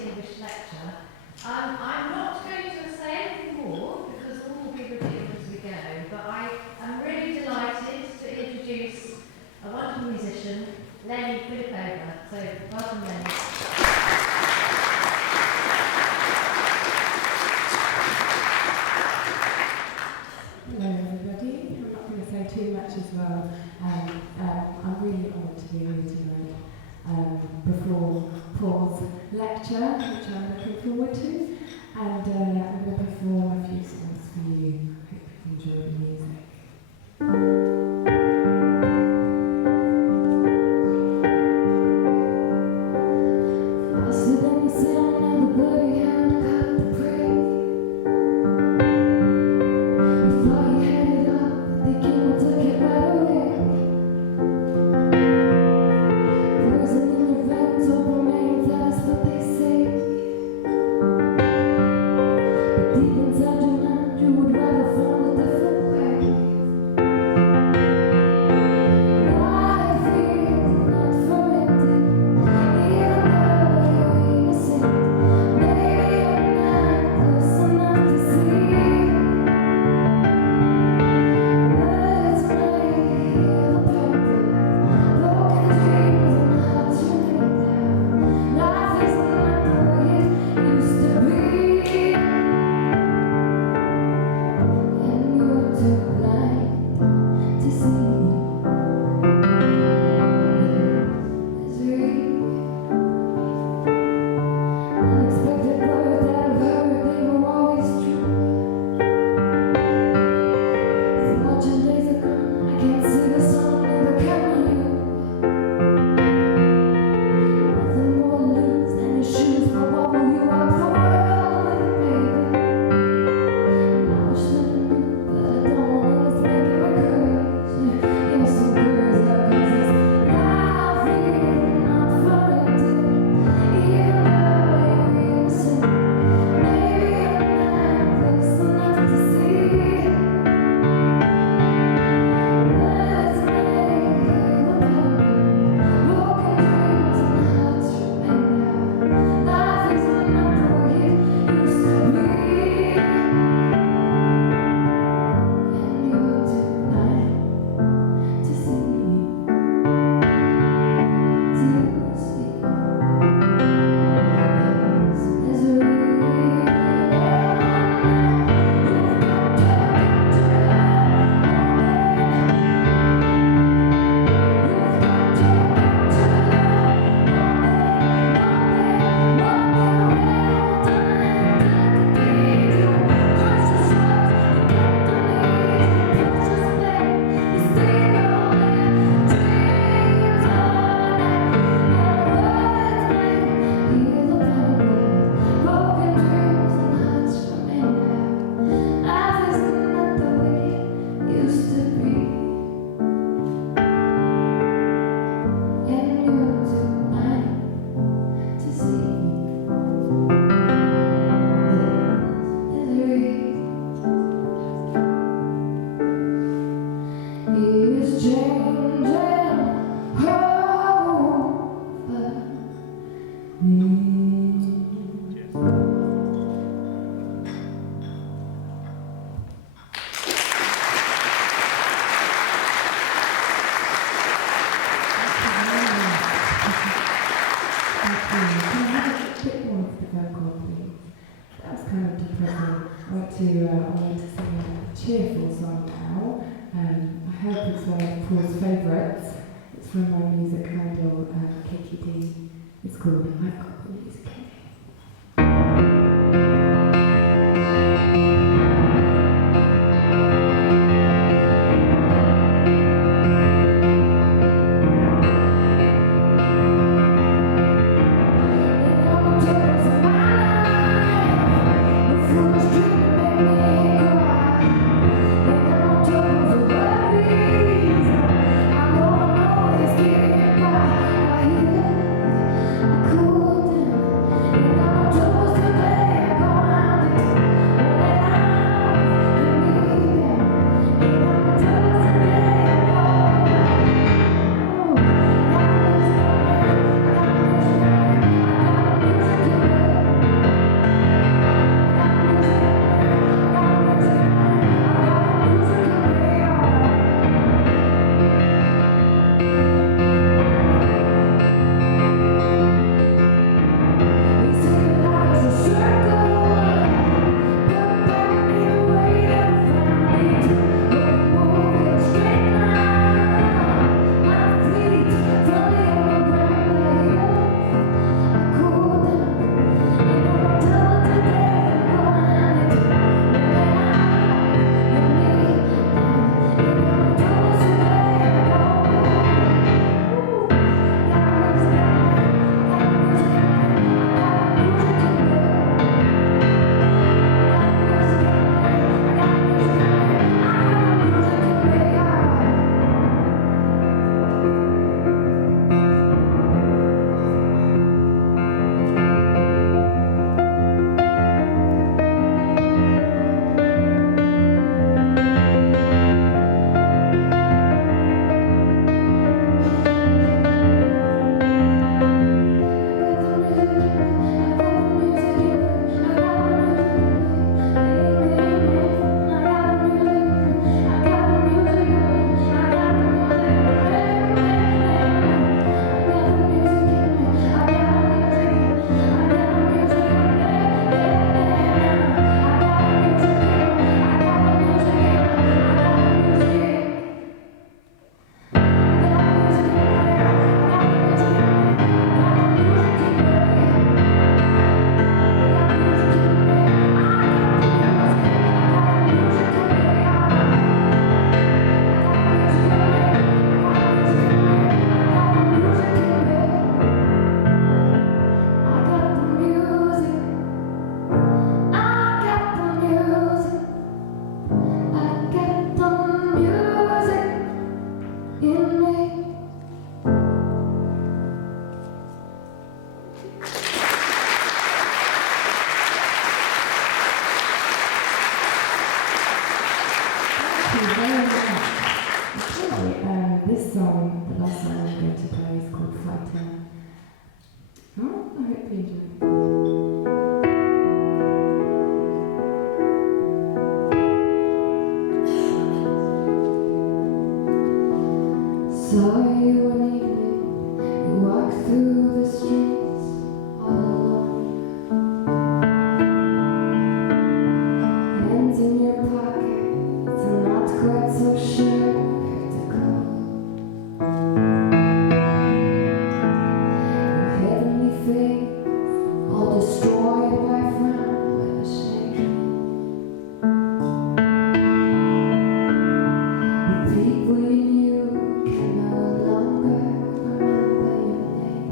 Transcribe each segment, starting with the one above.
distinguished lecture. I'm not going to say anything more because all will be revealed as we go, but I am really delighted to introduce a wonderful musician, Lenny Filipova. So, welcome, Lenny. Hello everybody, I'm not going to say too much as well. I'm really honoured to be here tonight before Paul's lecture, which I'm looking forward to, and I'm going to perform a few songs for you. I hope you enjoy the music. Faster than the sound of the bloody hand cut the prey. song, the last song I'm going to play is called Fighter. Oh, I hope you enjoy it. Saw you one evening, you walked through the streets all alone. Hands in your pockets, and not quite so sure where to go. Your heavenly face, all destroyed by frown and shame. The people you knew can no longer remember your name.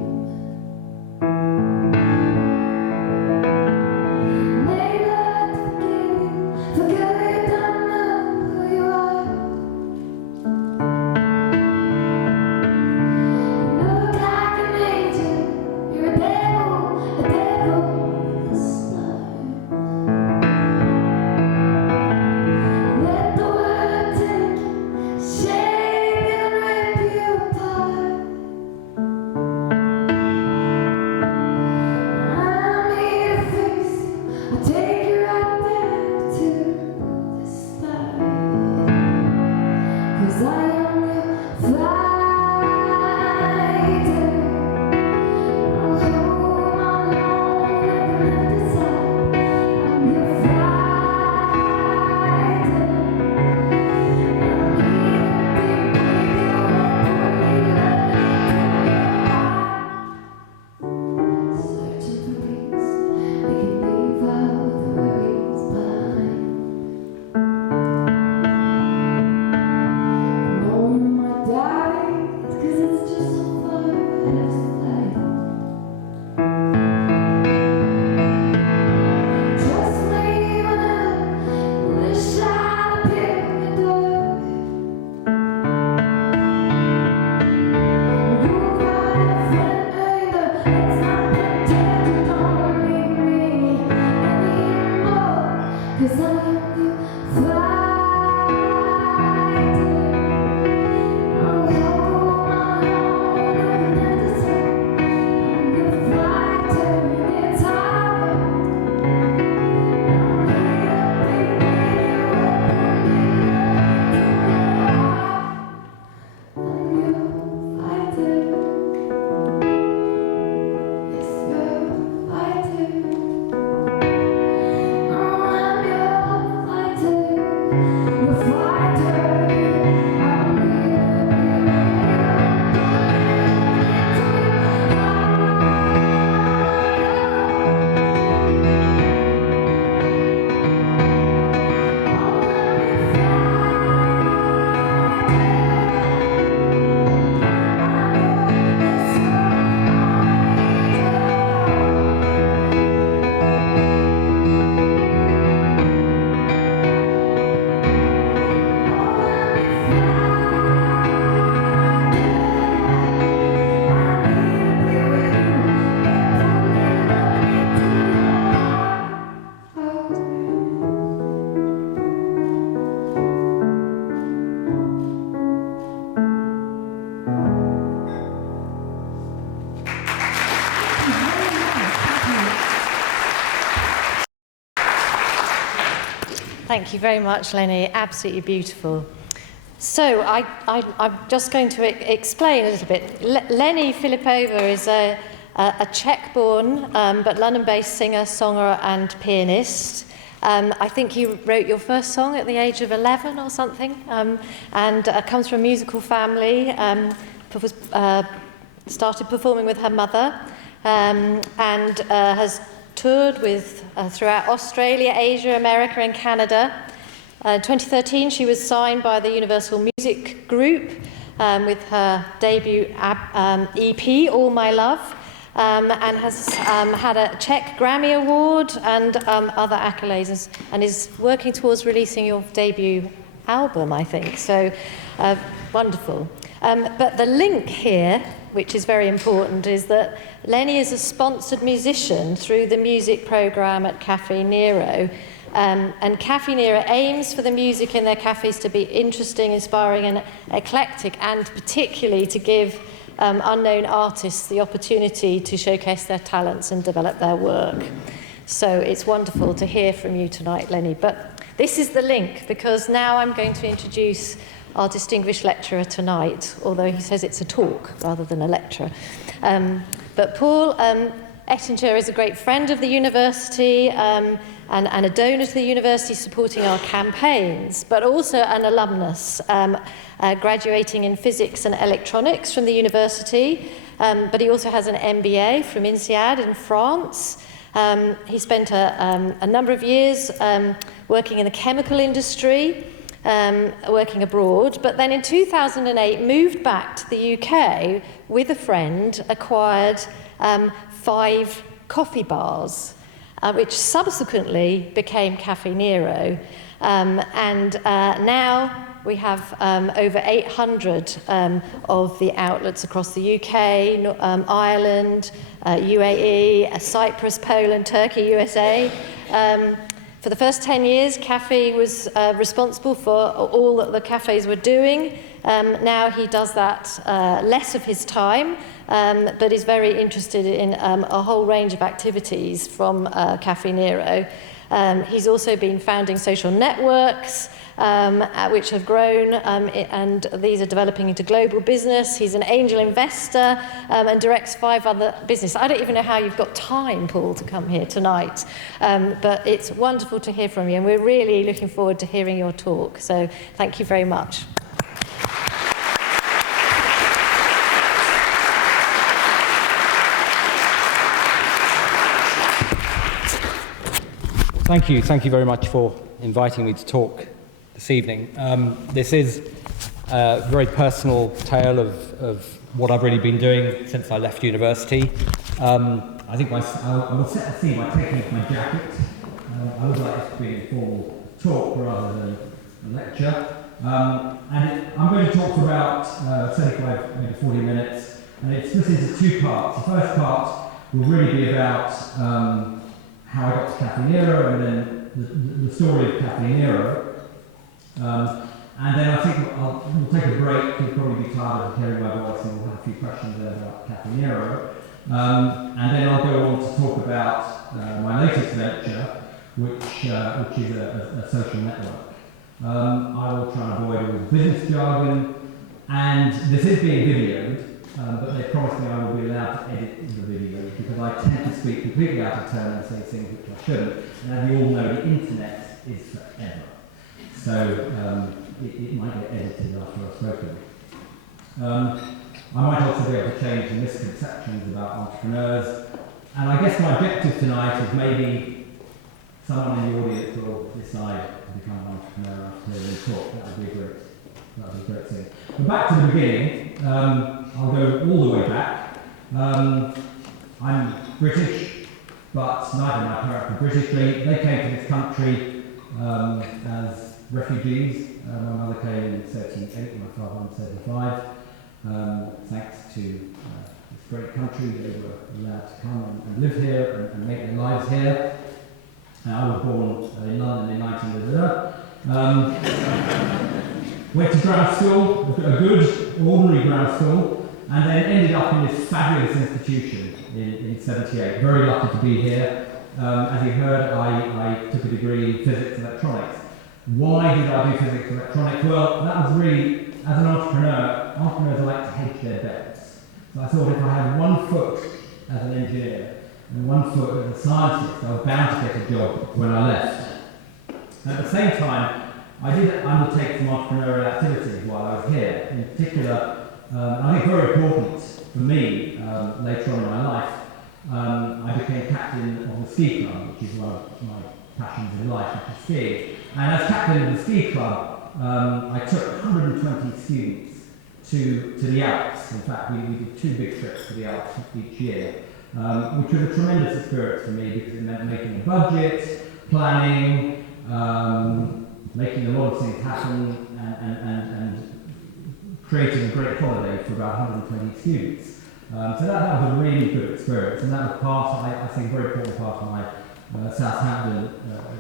May God forgive you don't know who you are. You look like an angel, you're a devil with a smile. Let the world take you, shake and rip you apart. I'm here to fix you, I'll take you right back to the start. 'Cause I am your fighter. I'll hold my own, never decide. I'm your fighter. I'm here to be with you and put me searching for peace, we can leave all the worries behind. I know you might die, it's 'cause it's just so far aside. Trust me when I wish I'd appeared your door. You've got a friend, let's not pretend you don't need me anymore. 'Cause I'm your fighter. I'll hold my own, never decide. I'm your fighter, it's hard. I'm here to be with you and put me I'm your fighter. Yes, your fighter. Oh, I'm your fighter. Your fighter. I'm here to be with Thank you very much, Lenny. Absolutely beautiful. So I'm just going to explain a little bit. Lenny Filipova is a Czech-born but London-based singer, songwriter and pianist. I think you wrote your first song at the age of 11 or something, and comes from a musical family, started performing with her mother, and has toured with throughout Australia, Asia, America and Canada. In 2013 she was signed by the Universal Music Group with her debut EP, All My Love, and has had a Czech Grammy Award and other accolades, and is working towards releasing your debut album, I think. So wonderful. But the link here, which is very important, is that Lenny is a sponsored musician through the music programme at Caffe Nero, And Caffe Nero aims for the music in their cafes to be interesting, inspiring and eclectic, and particularly to give unknown artists the opportunity to showcase their talents and develop their work. So it's wonderful to hear from you tonight, Lenny. But this is the link, because now I'm going to introduce our distinguished lecturer tonight, although he says it's a talk rather than a lecture. But Paul Ettinger is a great friend of the university and a donor to the university, supporting our campaigns, but also an alumnus, graduating in physics and electronics from the university. But he also has an MBA from INSEAD in France. He spent a number of years working in the chemical industry, working abroad, but then in 2008 moved back to the UK with a friend, acquired 5 coffee bars, which subsequently became Caffe Nero. And now we have over 800 of the outlets across the UK, Ireland, UAE, Cyprus, Poland, Turkey, USA. For the first 10 years, Caffe was responsible for all that the cafes were doing. Now he does that less of his time, but is very interested in a whole range of activities from Caffe Nero. He's also been founding social networks, which have grown, and these are developing into global business. He's an angel investor and directs 5 other businesses. I don't even know how you've got time, Paul, to come here tonight, but it's wonderful to hear from you, and we're really looking forward to hearing your talk. So thank you very much. Thank you very much for inviting me to talk this evening. This is a very personal tale of what I've really been doing since I left university. I think I will set the scene by taking off my jacket. I would like this to be a formal talk rather than a lecture. I'm going to talk for about 35, maybe 40 minutes, and it's split into 2 parts. The first part will really be about how I got to Caffe Nero, and then the story of Caffe Nero. And then I think we'll take a break. You'll probably be tired of hearing my voice, and we'll have a few questions there about Caffe Nero. And then I'll go on to talk about my latest venture, which is a social network. I will try and avoid all the business jargon, and this is being videoed, but they promised me I will be allowed to edit the video, because I tend to speak completely out of turn and say things which I shouldn't. And as you all know, the internet is forever. So it might get edited after I've spoken. I might also be able to change the misconceptions about entrepreneurs. And I guess my objective tonight is maybe someone in the audience will decide to become an entrepreneur after hearing the talk. That would be a great thing. But back to the beginning, I'll go all the way back. I'm British, but neither of my parents were British. They came to this country as refugees. My mother came in 1938, my father in 1975. Thanks to this great country, they were allowed to come and live here and make their lives here. I was born in London in 1900. Went to grammar school, a good, ordinary grammar school, and then ended up in this fabulous institution in 78. Very lucky to be here. As you heard, I took a degree in physics and electronics. Why did I do physics and electronics? Well, that was really, as an entrepreneur, entrepreneurs like to hedge their bets. So I thought if I had one foot as an engineer and one foot as a scientist, I was bound to get a job when I left. At the same time, I did undertake some entrepreneurial activities while I was here. In particular, I think very important for me later on in my life, I became captain of the ski club, which is one of my passions in life, which is skiing. And as captain of the ski club, I took 120 students to the Alps. In fact, we did 2 big trips to the Alps each year, which was a tremendous experience for me because it meant making a budget, planning, making a lot of things happen, and creating a great holiday for about 120 students. So that was a really good experience, and that was part, I think, a very important part of my Southampton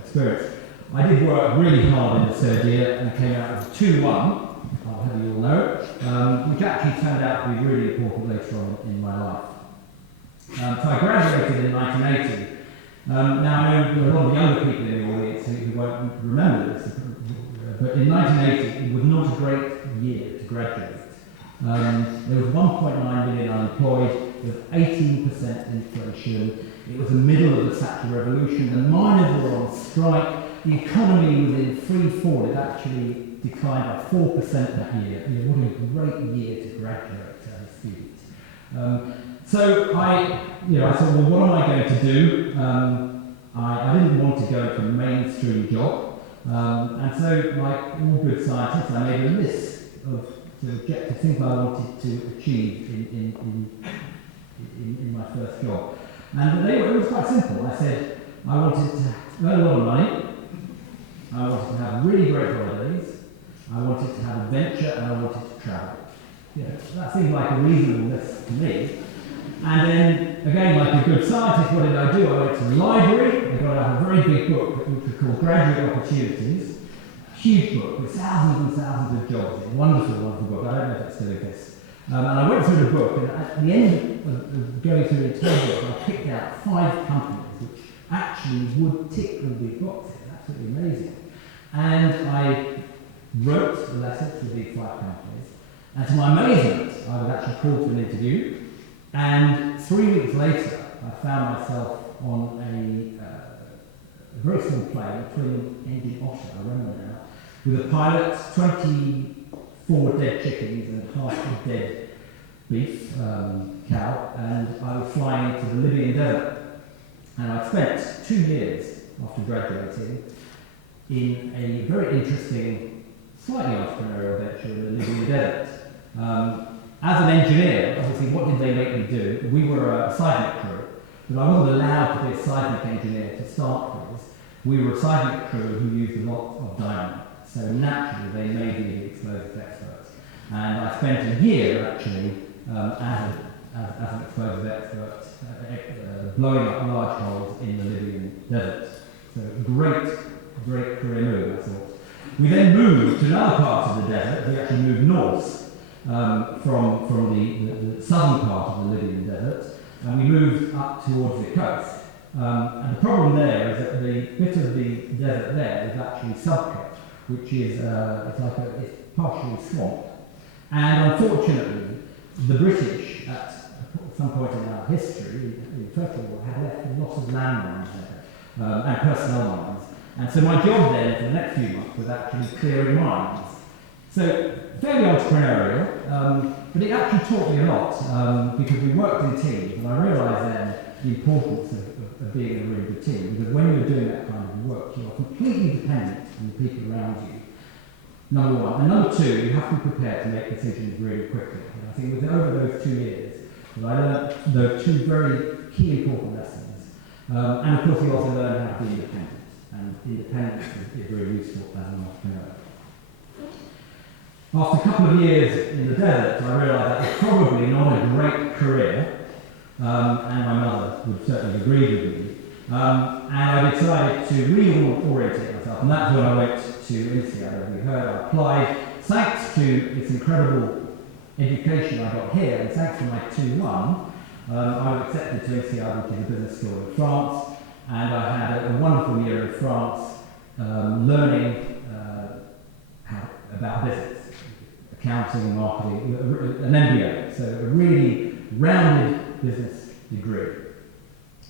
experience. I did work really hard in the third year and came out with 2-1, I'll have you all know, which actually turned out to be really important later on in my life. So I graduated in 1980. Now I know there are a lot of younger people in the audience who won't remember this, but in 1980 it was not a great year to graduate. There was 1.9 million unemployed, there was 18% inflation, it was the middle of the Thatcher Revolution, the miners were on strike, the economy was in free fall, it actually declined by 4% that year. What a great year to graduate as a student. So I thought, well, what am I going to do? I didn't want to go to a mainstream job, and so, like all good scientists, I made a list of objective things I wanted to achieve in my first job. And it was quite simple. I said I wanted to earn a lot of money, I wanted to have really great holidays, I wanted to have adventure, and I wanted to travel. That seemed like a reasonable list to me. And then, again, like a good scientist, what did I do? I went to the library, I got out a very big book which was called Graduate Opportunities, a huge book with thousands and thousands of jobs in it, wonderful book, I don't know if it still exists. And I went through the book, and at the end of going through the entire book, I picked out 5 companies which actually would tick all these boxes, absolutely amazing. And I wrote a letter to these 5 companies, and to my amazement, I was actually called to an interview. And 3 weeks later, I found myself on a very small plane, a twin-engine Otter, I remember now, with a pilot, 24 dead chickens and half a dead beef cow, and I was flying into the Libyan desert. And I spent 2 years after graduating in a very interesting, slightly entrepreneurial venture in the Libyan desert. As an engineer, obviously, what did they make me do? We were a seismic crew, but I wasn't allowed to be a seismic engineer to start with. We were a seismic crew who used a lot of dynamite, so naturally they made me the explosives expert. And I spent a year, actually, as an explosives expert, blowing up large holes in the Libyan desert. So great career move, I thought. We then moved to another part of the desert. We actually moved north. From the southern part of the Libyan desert, and we moved up towards the coast. And the problem there is that the bit of the desert there is actually subcut, which is it's partially swamp. And unfortunately, the British, at some point in our history, in the First World War, had left a lot of landmines there, and personnel mines. And so my job then for the next few months was actually clearing mines. So, fairly entrepreneurial, but it actually taught me a lot because we worked in teams, and I realised then the importance of being in a really good team, because when you're doing that kind of work, you are completely dependent on the people around you, number one. And number two, you have to be prepared to make decisions really quickly. And I think with over those 2 years, I learned those 2 very key important lessons. And of course, you also learn how to be independent, and independence is very useful as an entrepreneur. After a couple of years in the desert, I realised that was probably not a great career, and my mother would certainly agree with me. And I decided to reorientate myself, and that's when I went to INSEAD. As we heard, I applied. Thanks to this incredible education I got here, and thanks to my 2-1, I was accepted to INSEAD, which is a business school in France, and I had a wonderful year in France, learning about business. Accounting, marketing, an MBA, so a really rounded business degree.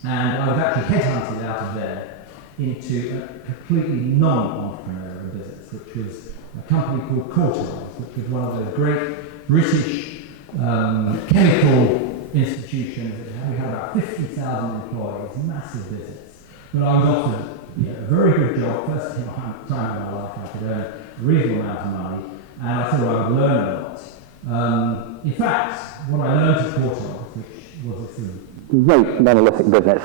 And I was actually headhunted out of there into a completely non-entrepreneurial business, which was a company called Courtaulds, which was one of those great British chemical institutions. We had about 50,000 employees, massive business. But I was offered a very good job, first time in my life I could earn a reasonable amount of money, and I thought I would learn a lot. In fact, what I learned at Courtaulds, which was this great monolithic business,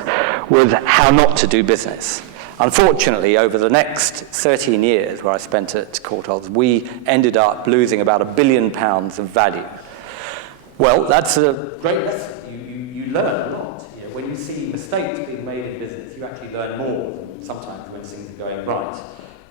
was how not to do business. Unfortunately, over the next 13 years where I spent at Courtaulds, we ended up losing about £1 billion of value. Well, that's a great lesson. You learn a lot. when you see mistakes being made in business, you actually learn more than sometimes when things are going right.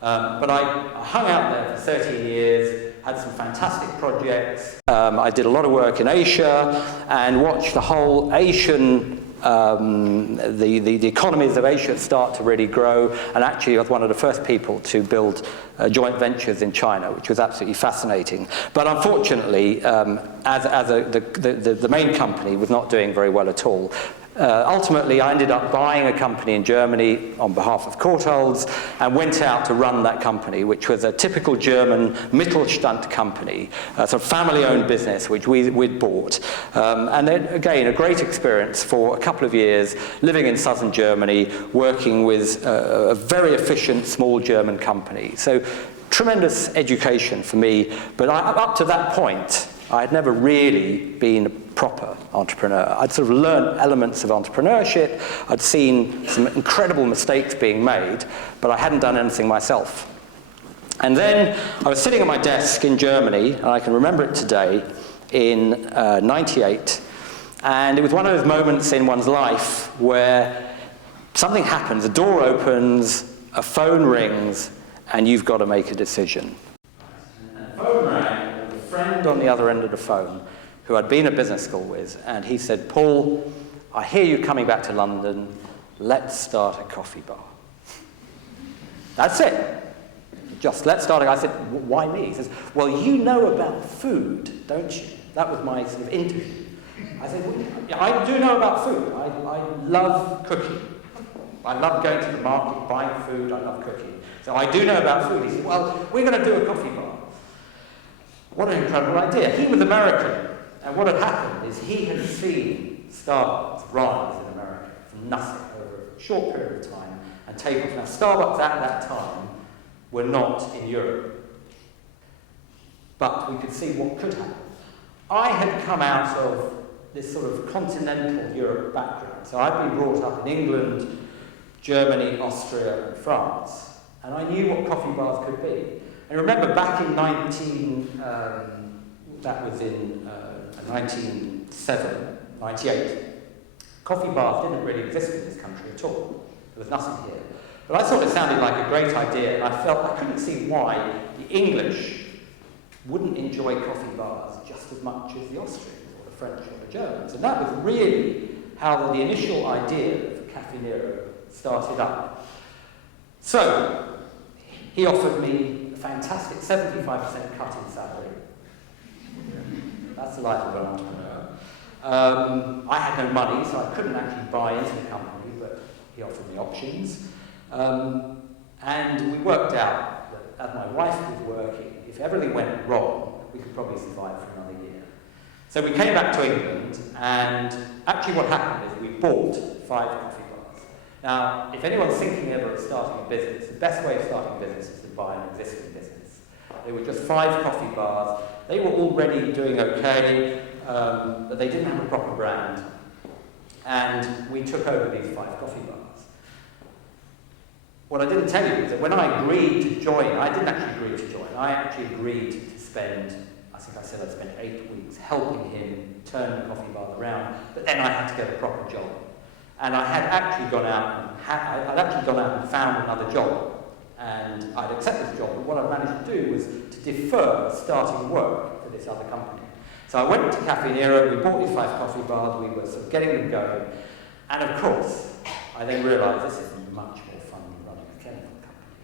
But I hung out there for 13 years, had some fantastic projects. I did a lot of work in Asia and watched the whole Asian, the economies of Asia start to really grow, and actually I was one of the first people to build joint ventures in China, which was absolutely fascinating. But unfortunately, the main company was not doing very well at all. Ultimately, I ended up buying a company in Germany on behalf of Courtaulds and went out to run that company, which was a typical German Mittelstand company, a sort of family-owned business which we'd bought. And then, again, a great experience for a couple of years, living in southern Germany, working with a very efficient small German company. So tremendous education for me, but up to that point, I had never really been a proper entrepreneur. I'd sort of learned elements of entrepreneurship. I'd seen some incredible mistakes being made, but I hadn't done anything myself. And then I was sitting at my desk in Germany, and I can remember it today, in 98, and it was one of those moments in one's life where something happens, a door opens, a phone rings, and you've got to make a decision. And the phone rang. Friend on the other end of the phone who I'd been at business school with, and he said, "Paul, I hear you coming back to London, let's start a coffee bar." That's it. Just let's start. I said, "Why me?" He says, "Well, you know about food, don't you?" That was my sort of interview. I said, "Well, I do know about food. I love cooking. I love going to the market, buying food, I love cooking. So I do know about food." He said, "Well, we're going to do a coffee bar." What an incredible idea. He was American, and what had happened is he had seen Starbucks rise in America from nothing over a short period of time and take off. Now, Starbucks at that time were not in Europe, but we could see what could happen. I had come out of this sort of continental Europe background, so I'd been brought up in England, Germany, Austria, and France, and I knew what coffee bars could be. And remember, back in 1997, 98, coffee bars didn't really exist in this country at all. There was nothing here. But I thought it sounded like a great idea, and I felt I couldn't see why the English wouldn't enjoy coffee bars just as much as the Austrians or the French or the Germans. And that was really how the initial idea for Caffe Nero started up. So he offered me fantastic 75% cut in salary. That's the life of an entrepreneur. I had no money, so I couldn't actually buy into the company, but he offered me options. And we worked out that as my wife was working, if everything went wrong, we could probably survive for another year. So we came back to England, and actually what happened is we bought 5 coffee bars. Now, if anyone's thinking ever of starting a business, the best way of starting a business is to buy an existing business. They were just 5 coffee bars. They were already doing okay, but they didn't have a proper brand. And we took over these 5 coffee bars. What I didn't tell you is that when I agreed to join, I didn't actually agree to join. I actually agreed to spend, I think I said I'd spend 8 weeks helping him turn the coffee bar around, but then I had to get a proper job. And I had actually gone out and found another job. And I'd accepted this job, but what I managed to do was to defer starting work for this other company. So I went to Caffe Nero, we bought these 5 coffee bars, we were sort of getting them going, and of course, I then realised this is much more fun than running a chemical company.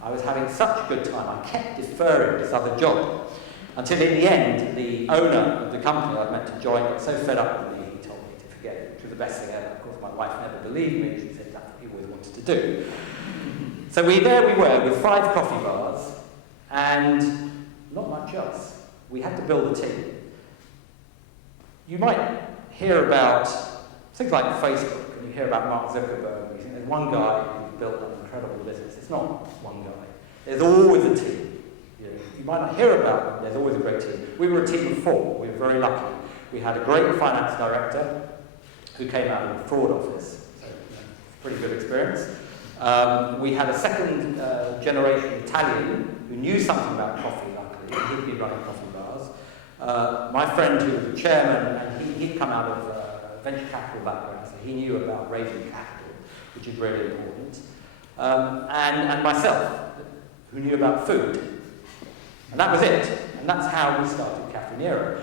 I was having such a good time, I kept deferring this other job, until in the end, the owner of the company I was meant to join got so fed up with me, he told me to forget it, which was the best thing ever. Of course, my wife never believed me, she said that's what he always wanted to do. So there we were with 5 coffee bars and not much else. We had to build a team. You might hear about things like Facebook, and you hear about Mark Zuckerberg, and you think there's one guy who's built an incredible business. It's not one guy. There's always a team. You might not hear about them, there's always a great team. We were a team of 4. We were very lucky. We had a great finance director who came out of the fraud office, so pretty good experience. We had a second generation Italian who knew something about coffee, luckily, and he'd been running coffee bars. My friend who was the chairman, and he'd come out of venture capital background, so He knew about raising capital, which is really important. And myself, who knew about food. And that was it. And that's how we started Caffe Nero.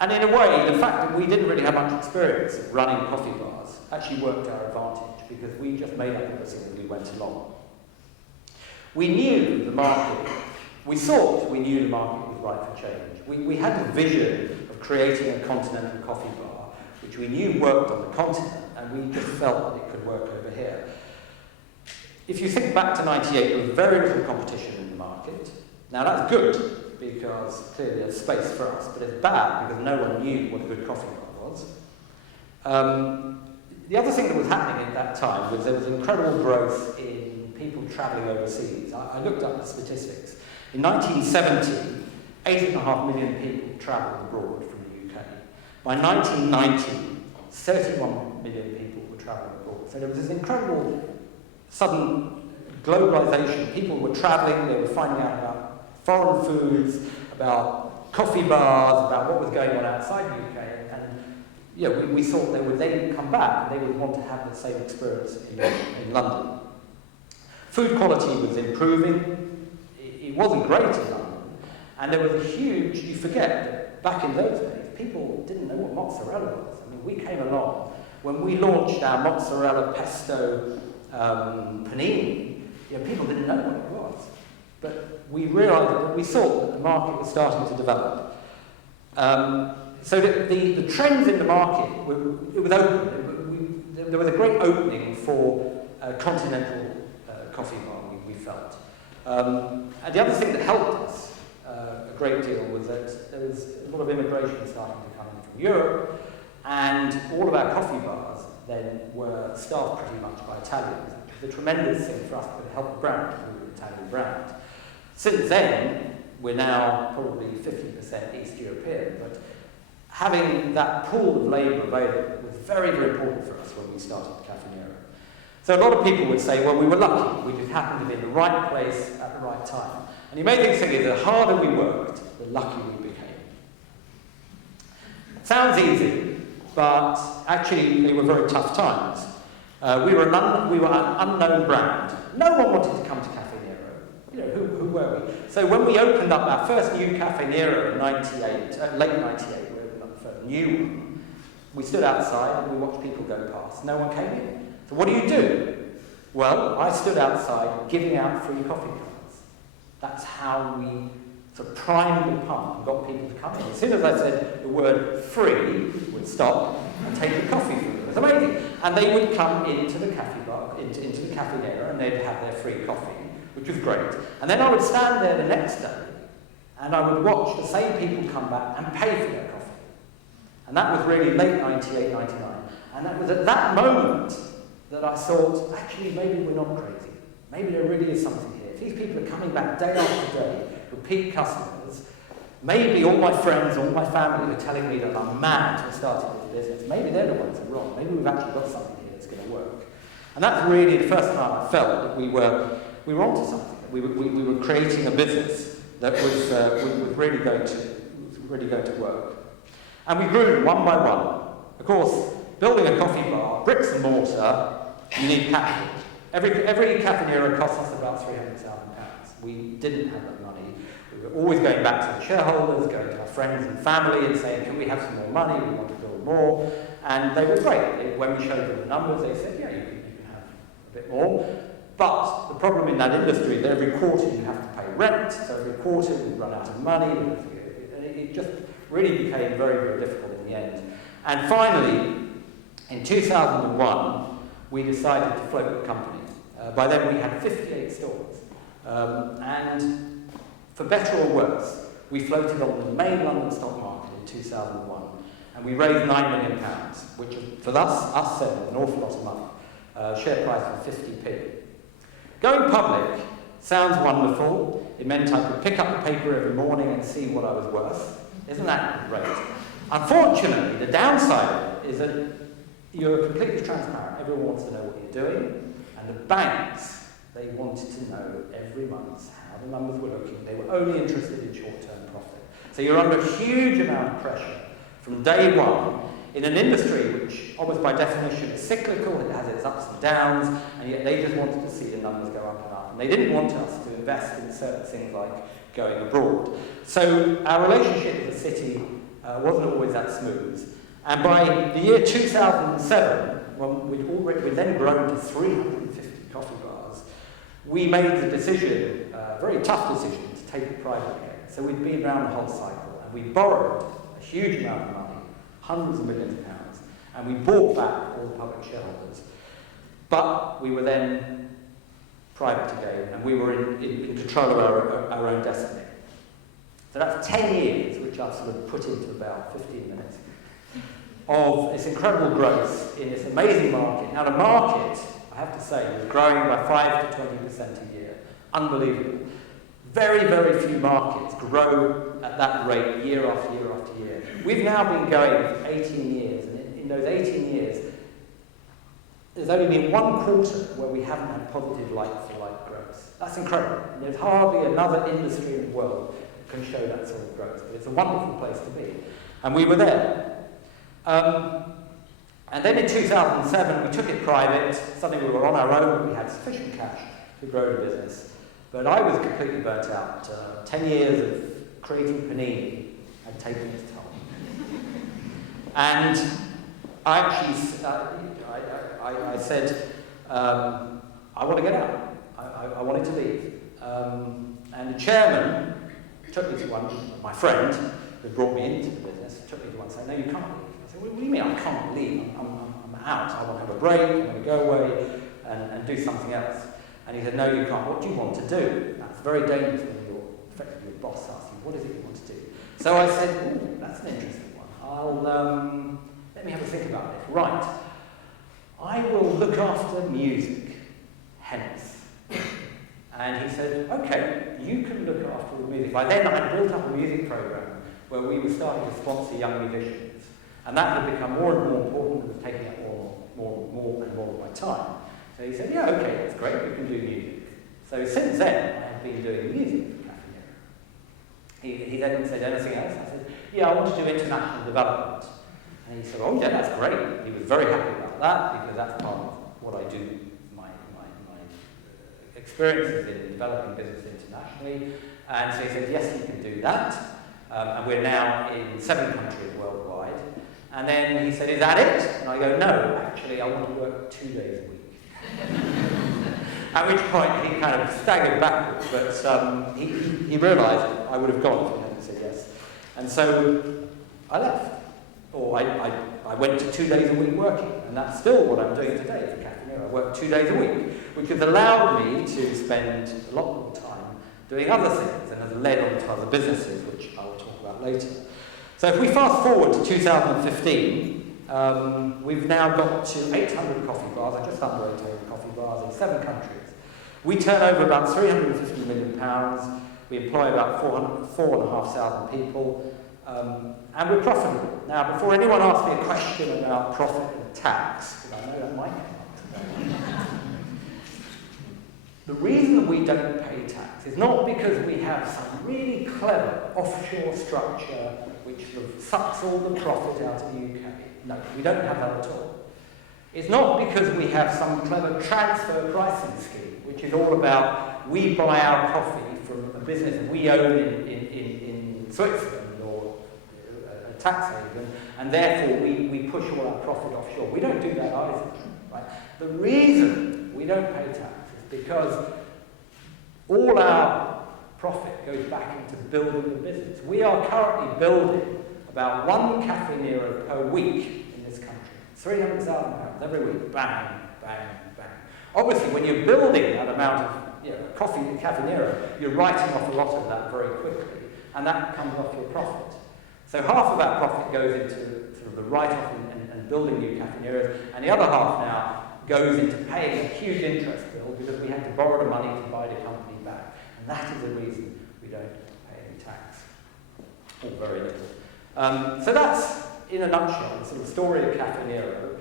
And in a way, the fact that we didn't really have much experience of running coffee bars actually worked to our advantage, because we just made up everything as we went along. We knew the market. We thought we knew the market was ripe for change. We had the vision of creating a continental coffee bar, which we knew worked on the continent, and we just felt that it could work over here. If you think back to '98, there was very little competition in the market. Now that's good, because clearly there's space for us, but it's bad because no one knew what a good coffee bar was. The other thing that was happening at that time was there was incredible growth in people travelling overseas. I looked up the statistics. In 1970, 8.5 million people travelled abroad from the UK. By 1990, 31 million people were travelling abroad. So there was this incredible sudden globalisation. People were travelling, they were finding out about foreign foods, about coffee bars, about what was going on outside the UK. And we thought they would then come back and they would want to have the same experience in London. Food quality was improving. It wasn't great in London. And there was a huge, you forget that back in those days, people didn't know what mozzarella was. I mean, we came along, when we launched our mozzarella pesto panini, people didn't know what it was. But we realised that we thought that the market was starting to develop. So the trends in the market, it was open. There was a great opening for continental coffee bar, we felt. And the other thing that helped us a great deal was that there was a lot of immigration starting to come in from Europe, and all of our coffee bars then were staffed pretty much by Italians. It was a tremendous thing for us to help the brand, we were an Italian brand. Since then, we're now probably 50% East European, but having that pool of labour available was very, very important for us when we started Caffe Nero. So a lot of people would say, well, we were lucky. We just happened to be in the right place at the right time. And the amazing thing is, the harder we worked, the luckier we became. Sounds easy, but actually they were very tough times. We were an unknown brand. No one wanted to come to Caffe Nero. Who were we? So when we opened up our first new Caffe Nero in late 98, we opened up the first new one, we stood outside and we watched people go past. No one came in. So what do? Well, I stood outside giving out free coffee cards. That's how we sort of primed the pump and got people to come in. As soon as I said the word free, would stop and take the coffee from them. It was amazing. And they would come into the coffee bar, into the Caffe Nero, and they'd have their free coffee, which was great. And then I would stand there the next day, and I would watch the same people come back and pay for their coffee. And that was really late 98, 99. And that was at that moment that I thought, actually, maybe we're not crazy. Maybe there really is something here. If these people are coming back day after day, repeat customers, maybe all my friends, all my family are telling me that I'm mad for starting this business. Maybe they're the ones that are wrong. Maybe we've actually got something here that's going to work. And that's really the first time I felt that we were onto something. We were creating a business that was really going to work. And we grew one by one. Of course, building a coffee bar, bricks and mortar, you need capital. Every Caffe Nero cost us about £300,000. We didn't have that money. We were always going back to the shareholders, going to our friends and family and saying, can we have some more money? We want to build more. And they were great. When we showed them the numbers, they said, yeah, you can have a bit more. But the problem in that industry is that every quarter you have to pay rent, so every quarter we run out of money, and it just really became very, very difficult in the end. And finally, in 2001, we decided to float the company. By then we had 58 stores. And for better or worse, we floated on the main London stock market in 2001, and we raised £9 million, which for us then was an awful lot of money. Share price of 50p. Going public sounds wonderful. It meant I could pick up the paper every morning and see what I was worth. Isn't that great? Unfortunately, the downside of it is that you're completely transparent. Everyone wants to know what you're doing. And the banks, they wanted to know every month how the numbers were looking. They were only interested in short-term profit. So you're under a huge amount of pressure from day one in an industry which, almost by definition, is cyclical, it has its ups and downs, and yet they just wanted to see the numbers go up and up. And they didn't want us to invest in certain things like going abroad. So our relationship with the city wasn't always that smooth. And by the year 2007, when we'd then grown to 350 coffee bars, we made the decision, a very tough decision, to take it private again. So we'd been around the whole cycle, and we borrowed a huge amount of money, hundreds of millions of pounds, and we bought back all the public shareholders. But we were then private again, and we were in control of our own destiny. So that's 10 years, which I've sort of put into about 15 minutes, of this incredible growth in this amazing market. Now the market, I have to say, was growing by 5 to 20% a year. Unbelievable. Very, very few markets grow at that rate year after year after year. We've now been going for 18 years, and in those 18 years, there's only been one quarter where we haven't had positive like-for-like growth. That's incredible. And there's hardly another industry in the world that can show that sort of growth. But it's a wonderful place to be. And we were there. And then in 2007, we took it private. Suddenly we were on our own, but we had sufficient cash to grow the business. But I was completely burnt out. 10 years of creating panini had taken its toll. And I actually, I said, I want to get out. I wanted to leave. And the chairman took me to one, my friend, who brought me into the business, took me to one and said, no, you can't leave. I said, what do you mean I can't leave? I'm out. I want to have a break. I want to go away and do something else. And he said, no, you can't. What do you want to do? That's very dangerous when you're effectively your boss asks you, what is it you want to do? So I said, oh, that's an interesting one. Let me have a think about it. Right. I will look after music, hence. And he said, okay, you can look after the music. By then I had built up a music program where we were starting to sponsor young musicians. And that had become more and more important and was taking up more and more of my time. So he said, yeah, okay, that's great, we can do music. So since then, I have been doing music for Caffe Nero. He then said, anything else? I said, yeah, I want to do international development. And he said, oh yeah, that's great. He was very happy about that because that's part of what I do, my experiences in developing business internationally. And so he said, yes, you can do that. And we're now in 7 countries worldwide. And then he said, is that it? And I go, no, actually, I want to work 2 days a week. At which point he kind of staggered backwards, but he realised I would have gone if he hadn't said yes. And so I left. Or I went to 2 days a week working, and that's still what I'm doing today for Caffe Nero. I work 2 days a week, which has allowed me to spend a lot more time doing other things and has led on to other businesses, which I will talk about later. So if we fast forward to 2015, we've now got to 800 coffee bars, or just under 800 coffee bars in 7 countries. We turn over about £350 million. We employ about 4,500 people, and we're profitable. Now, before anyone asks me a question about profit and tax, because I know that might come up, the reason that we don't pay tax is not because we have some really clever offshore structure which sort of sucks all the profit out of the UK. No, we don't have that at all. It's not because we have some clever transfer pricing scheme, which is all about we buy our coffee from a business that we own in Switzerland or a tax haven, and therefore we push all our profit offshore. We don't do that either. Right? The reason we don't pay tax is because all our profit goes back into building the business. We are currently building about 1 Caffe Nero per week in this country. £300,000 every week. Bang, bang, bang. Obviously, when you're building that amount of coffee in Caffe Nero, you're writing off a lot of that very quickly, and that comes off your profit. So half of that profit goes into sort of the write-off and building new Caffe Neros, and the other half now goes into paying a huge interest bill because we had to borrow the money to buy the company back. And that is the reason we don't pay any tax, or very little. So that's, in a nutshell, the sort of story of Caffe Nero.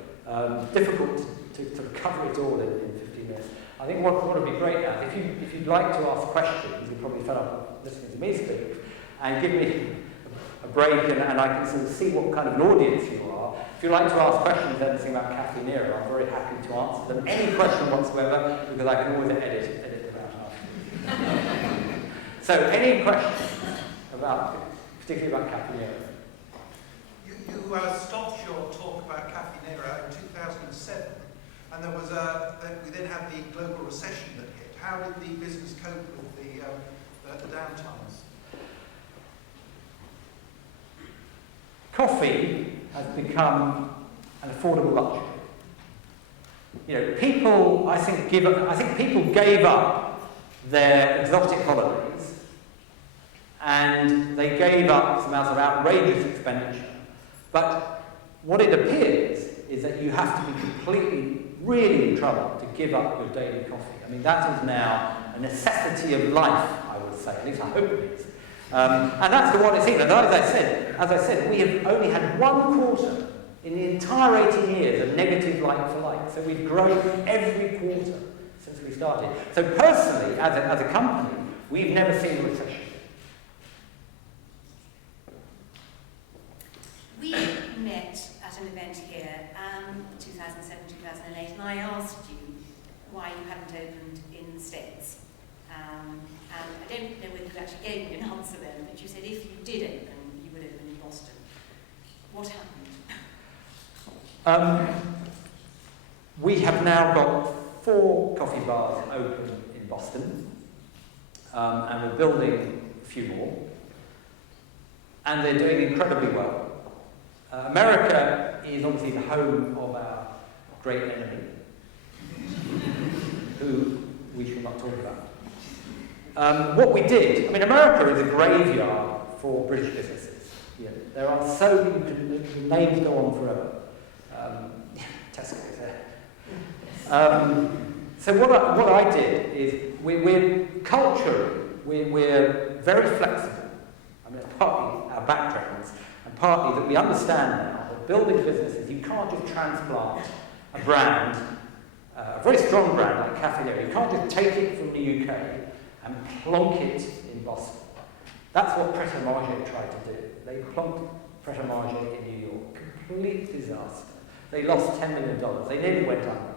Difficult to sort of cover it all in 15 minutes. I think what would be great now, if you'd like to ask questions, you're probably fed up with listening to me speak, and give me a break and I can sort of see what kind of an audience you are, If you'd like to ask questions anything about Caffe Nero, I'm very happy to answer them. Any question whatsoever, because I can always edit them out afterwards. So, any questions particularly about Caffe Nero? You stopped your talk about Caffe Nero in 2007, and we then had the global recession that hit. How did the business cope with the downtimes? Coffee has become an affordable luxury. People, I think people gave up their exotic holidays, and they gave up some amounts of outrageous expenditure. But what it appears is that you have to be completely, really in trouble to give up your daily coffee. I mean, that is now a necessity of life, I would say. At least I hope it is. And that's the one it's in. And as I said, we have only had 1 quarter in the entire 18 years of negative like-for-like. So we've grown every quarter since we started. So personally, as a company, we've never seen a recession. We met at an event here, 2007, 2008, and I asked you why you hadn't opened in the States. And I don't know whether you actually gave me an answer then, but you said if you did open, you would open in Boston. What happened? We have now got 4 coffee bars open in Boston, and we're building a few more. And they're doing incredibly well. America is obviously the home of our great enemy, who we shall not talk about. What we did, America is a graveyard for British businesses. There are so many, the names go on forever. Tesco's there. So what I did is, we're culturally, we're very flexible. It's partly our backgrounds, and partly that we understand now that building businesses, you can't just transplant a brand, a very strong brand like Caffe Nero. You can't just take it from the UK and plonk it in Boston. That's what Pret a Manger tried to do. They plonked Pret a Manger in New York. Complete disaster. They lost $10 million. They nearly went under.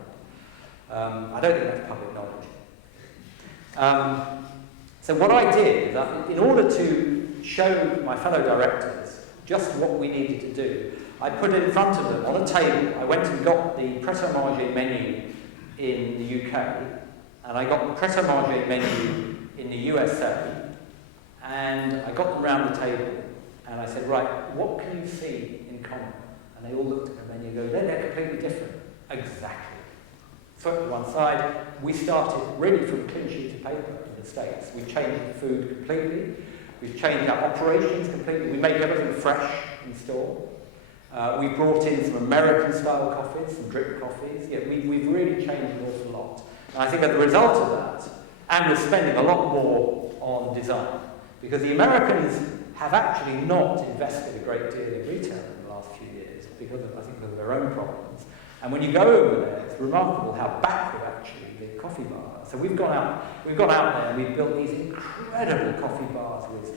I don't think that's public knowledge. So what I did is that in order to show my fellow directors just what we needed to do, I put in front of them on a table. I went and got the Pret a Manger menu in the UK, and I got the Pret a Manger menu in the USA, and I got them round the table, and I said, right, what can you see in common? And they all looked at the menu and go, they're completely different. Exactly. So to one side, we started really from a clean sheet of paper in the States. We changed the food completely. We've changed our operations completely. We make everything fresh in store. We brought in some American-style coffees, some drip coffees. We've really changed an awful lot. And I think as a result of that, and we're spending a lot more on design, because the Americans have actually not invested a great deal in retail in the last few years, because of their own problems. And when you go over there, it's remarkable how backward actually the coffee bar are. So we've gone out there and we've built these incredible coffee bars with,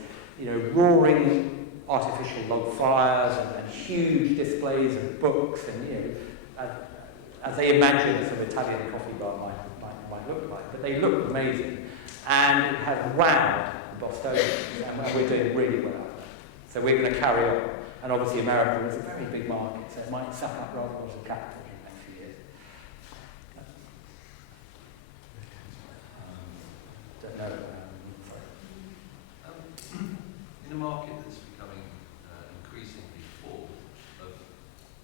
roaring artificial log fires and huge displays of books and, as they imagine a sort of Italian coffee bar might look like. But they look amazing, and it has wowed the Bostonians, and we're doing really well. So we're going to carry on. And obviously America is a very big market, so it might suck up rather lots of capital in the next few years. Don't know. Sorry. In a market that's becoming increasingly full of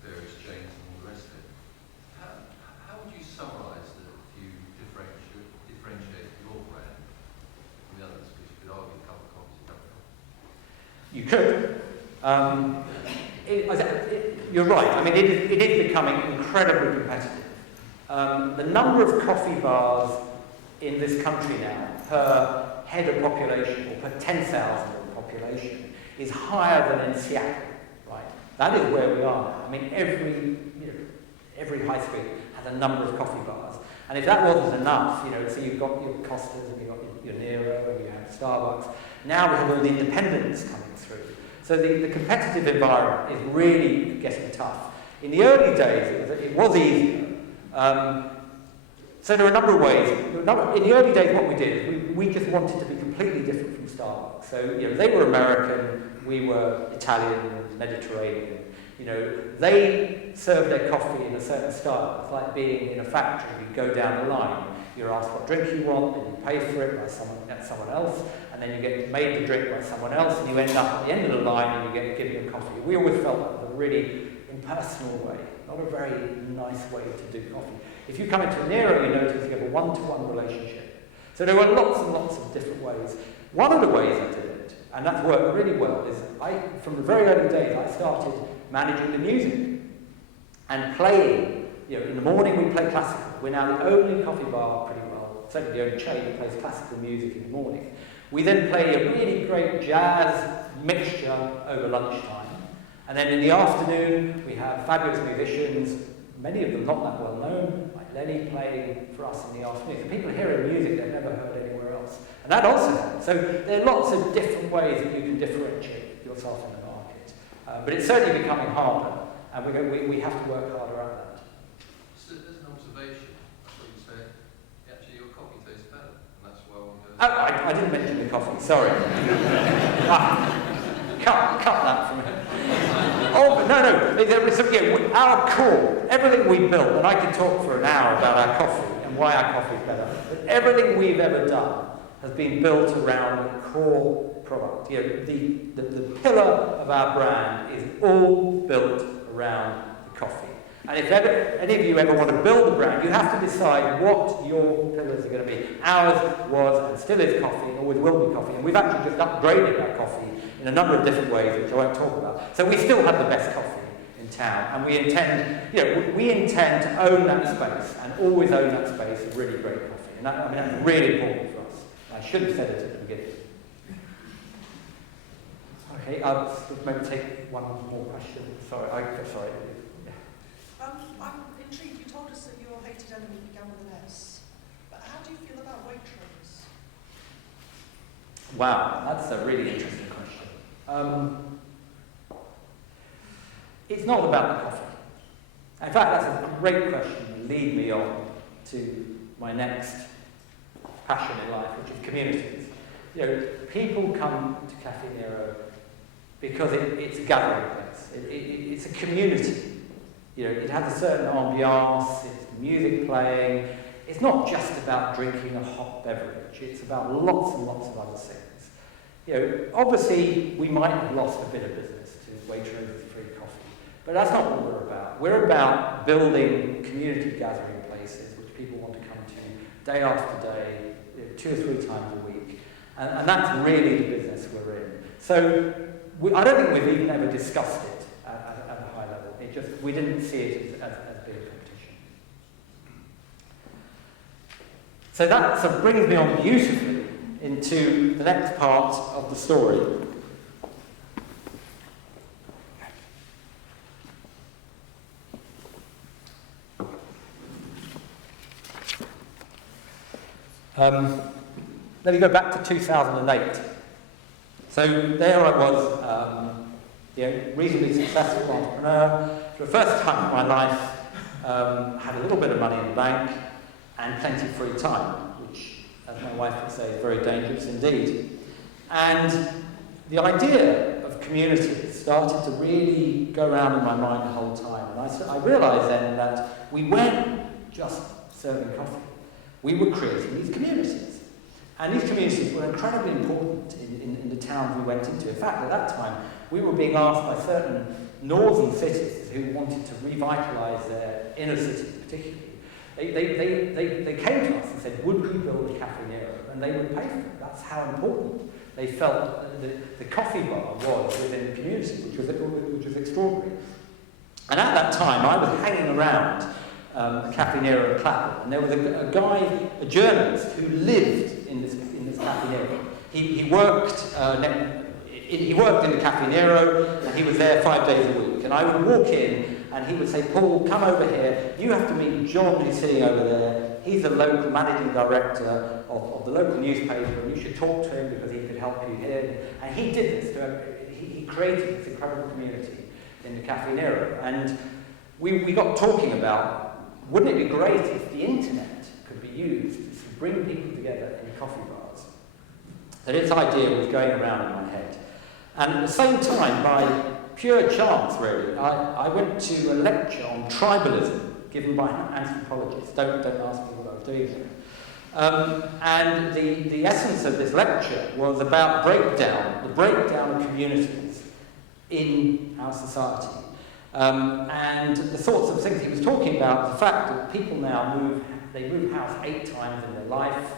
various chains and all the rest of it, how would you summarise that you differentiate your brand from the others? Because you could argue a couple of copies of that. You could. You're right. It is becoming incredibly competitive. The number of coffee bars in this country now per head of population, or per 10,000 of population, is higher than in Seattle. Right? That is where we are now. Every high street has a number of coffee bars. And if that wasn't enough, so you've got your Costas and you've got your Nero and you have Starbucks. Now we have all the independents coming through. So the competitive environment is really getting tough. In the early days, it was easier. So there are a number of ways. In the early days, what we did, we just wanted to be completely different from Starbucks. So, they were American, we were Italian, Mediterranean. They served their coffee in a certain style. It's like being in a factory. You go down the line, you're asked what drink you want, and you pay for it by someone else, and then you get made the drink by someone else, and you end up at the end of the line and you get given a coffee. We always felt that was a really impersonal way, not a very nice way to do coffee. If you come into Nero, you notice you have a one-to-one relationship. So there were lots and lots of different ways. One of the ways I did it, and that's worked really well, is from the very early days, I started managing the music and playing. In the morning we play classical. We're now the only coffee bar, pretty well, certainly the only chain that plays classical music in the morning. We then play a really great jazz mixture over lunchtime. And then in the afternoon, we have fabulous musicians, many of them not that well known, like Lenny playing for us in the afternoon. So people hearing music they've never heard anywhere else. And that also helps. So there are lots of different ways that you can differentiate yourself in the market. But it's certainly becoming harder, and we have to work harder at that. So as an observation, that's what you said. Actually, your coffee tastes better, and that's why we go. Oh, I didn't mention the coffee, sorry. Cut that from it. Oh, no. Our core, everything we built, and I could talk for an hour about our coffee and why our coffee is better, but everything we've ever done has been built around a core product. The pillar of our brand is all built around the coffee. And if any of you ever want to build a brand, you have to decide what your pillars are going to be. Ours was and still is coffee, and always will be coffee. And we've actually just upgraded our coffee in a number of different ways, which I won't talk about. So we still have the best coffee in town, and we intend to own that space and always own that space of really great coffee. And that's really important for us. I should have said it at the beginning. Okay, I'll maybe take one more question. Sorry. I'm intrigued. You told us that your hated enemy began with an S. But how do you feel about waitrose? Wow, that's a really interesting question. It's not about the coffee. In fact, that's a great question to lead me on to my next passion in life, which is communities. People come to Caffe Nero because it's a gathering place. It's a community. It has a certain ambiance, it's music playing. It's not just about drinking a hot beverage. It's about lots and lots of other things. Obviously, we might have lost a bit of business to Waitrose's free coffee, but that's not what we're about. We're about building community gathering places which people want to come to day after day, 2 or 3 times a week. And that's really the business we're in. So I don't think we've even ever discussed it at a high level. We didn't see it as being a competition. So that brings me on beautifully into the next part of the story. Let me go back to 2008. So there I was, reasonably successful entrepreneur. For the first time in my life, had a little bit of money in the bank and plenty of free time, which, as my wife would say, is very dangerous indeed. And the idea of community started to really go around in my mind the whole time. And I realised then that we weren't just serving coffee. We were creating these communities. And these communities were incredibly important in the towns we went into. In fact, at that time, we were being asked by certain northern cities who wanted to revitalise their inner cities particularly. They came to us and said, would we build a Caffe Nero? And they would pay for it. That's how important they felt the coffee bar was within the community, which was extraordinary. And at that time, I was hanging around Caffe Nero in Clapham, and there was a guy, a journalist, who lived in this Caffe Nero. He worked in the Caffe Nero, and he was there 5 days a week. And I would walk in, and he would say, Paul, come over here. You have to meet John, who's sitting over there. He's the local managing director of the local newspaper, and you should talk to him because he could help you here. And he did this. He created this incredible community in the Caffe Nero. And we got talking about, wouldn't it be great if the internet could be used to bring people together in coffee bars? So this idea was going around in my head. And at the same time, by pure chance really, I went to a lecture on tribalism given by anthropologists. Don't ask me what I was doing there. And the essence of this lecture was about the breakdown of communities in our society. And the sorts of things he was talking about, the fact that people now move house 8 times in their life.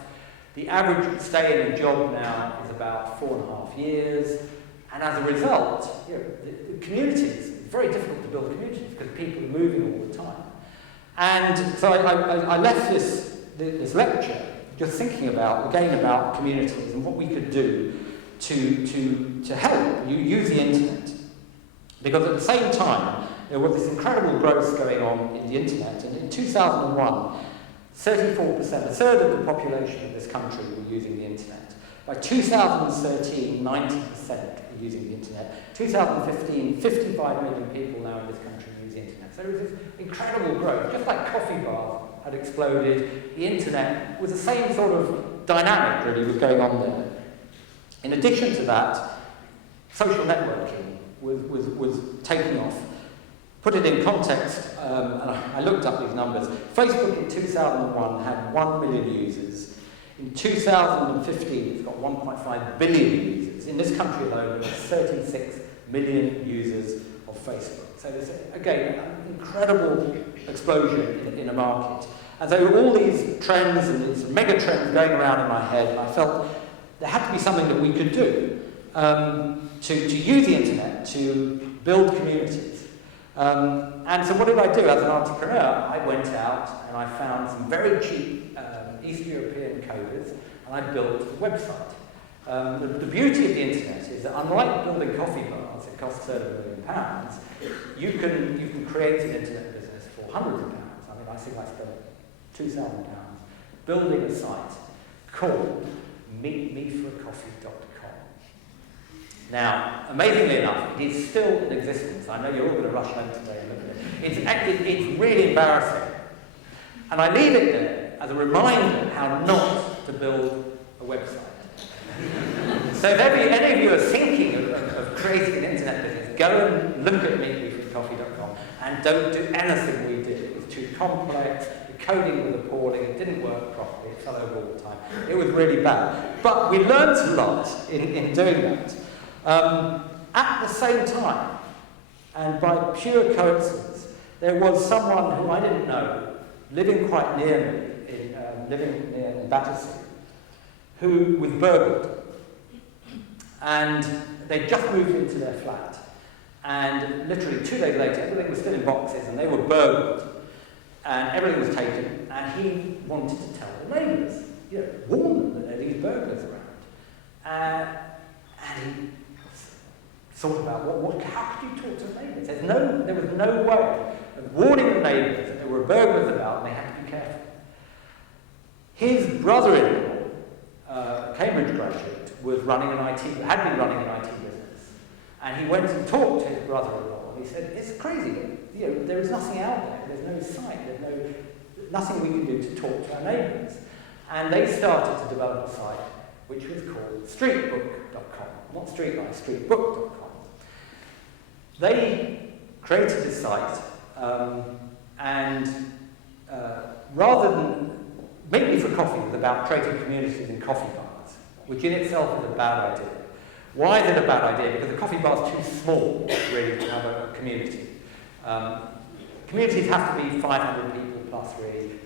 The average stay in a job now is about 4.5 years. And as a result, the communities, it's very difficult to build communities because people are moving all the time. And so I left this lecture just thinking about communities and what we could do to help you use the internet. Because at the same time, there was this incredible growth going on in the internet, and in 2001, 34%, a third of the population of this country were using the internet. By 2013, 90% were using the internet. 2015, 55 million people now in this country use the internet. So there was this incredible growth. Just like coffee bars had exploded, the internet was the same sort of dynamic really was going on there. In addition to that, social networking was taking off. Put it in context, and I looked up these numbers. Facebook in 2001 had 1 million users. In 2015, it's got 1.5 billion users. In this country alone, there's 36 million users of Facebook. So there's, again, an incredible explosion in a market. And so all these trends and these mega trends going around in my head, and I felt there had to be something that we could do to use the internet to build communities. And so what did I do? As an entrepreneur, I went out and I found some very cheap East European coders, and I built a website. The beauty of the internet is that unlike building coffee bars, it costs £30 million, you can create an internet business for hundreds of pounds. I mean, I think I spent £2,000 building a site called meetmeforcoffee.com. Now, amazingly enough, it is still in existence. I know you're all going to rush home today and look at it. It's really embarrassing. And I leave it there as a reminder how not to build a website. So if any of you are thinking of creating an internet business, go and look at meetmeforcoffee.com and don't do anything we did. It was too complex, the coding was appalling, it didn't work properly, it fell over all the time. It was really bad. But we learned a lot in doing that. At the same time, and by pure coincidence, there was someone who I didn't know, living quite near me, living near Battersea, who was burgled. And they just moved into their flat. And literally 2 days later, everything was still in boxes, and they were burgled. And everything was taken, and he wanted to tell the neighbours, warn them that there are these burglars around. And he thought about how could you talk to the neighbours? There was no way of warning the neighbours that there were burglars about and they had to be careful. His brother-in-law, a Cambridge graduate, had been running an IT business, and he went and talked to his brother-in-law, and he said, "It's crazy, there is nothing out there. There's no site. There's nothing we can do to talk to our neighbours." And they started to develop a site which was called streetbook.com, not streetlight, streetbook.com. They created this site, and rather than Meet Me for Coffee was about creating communities in coffee bars, which in itself is a bad idea. Why is it a bad idea? Because the coffee bar is too small, really, to have a community. Communities have to be 500 people plus, really.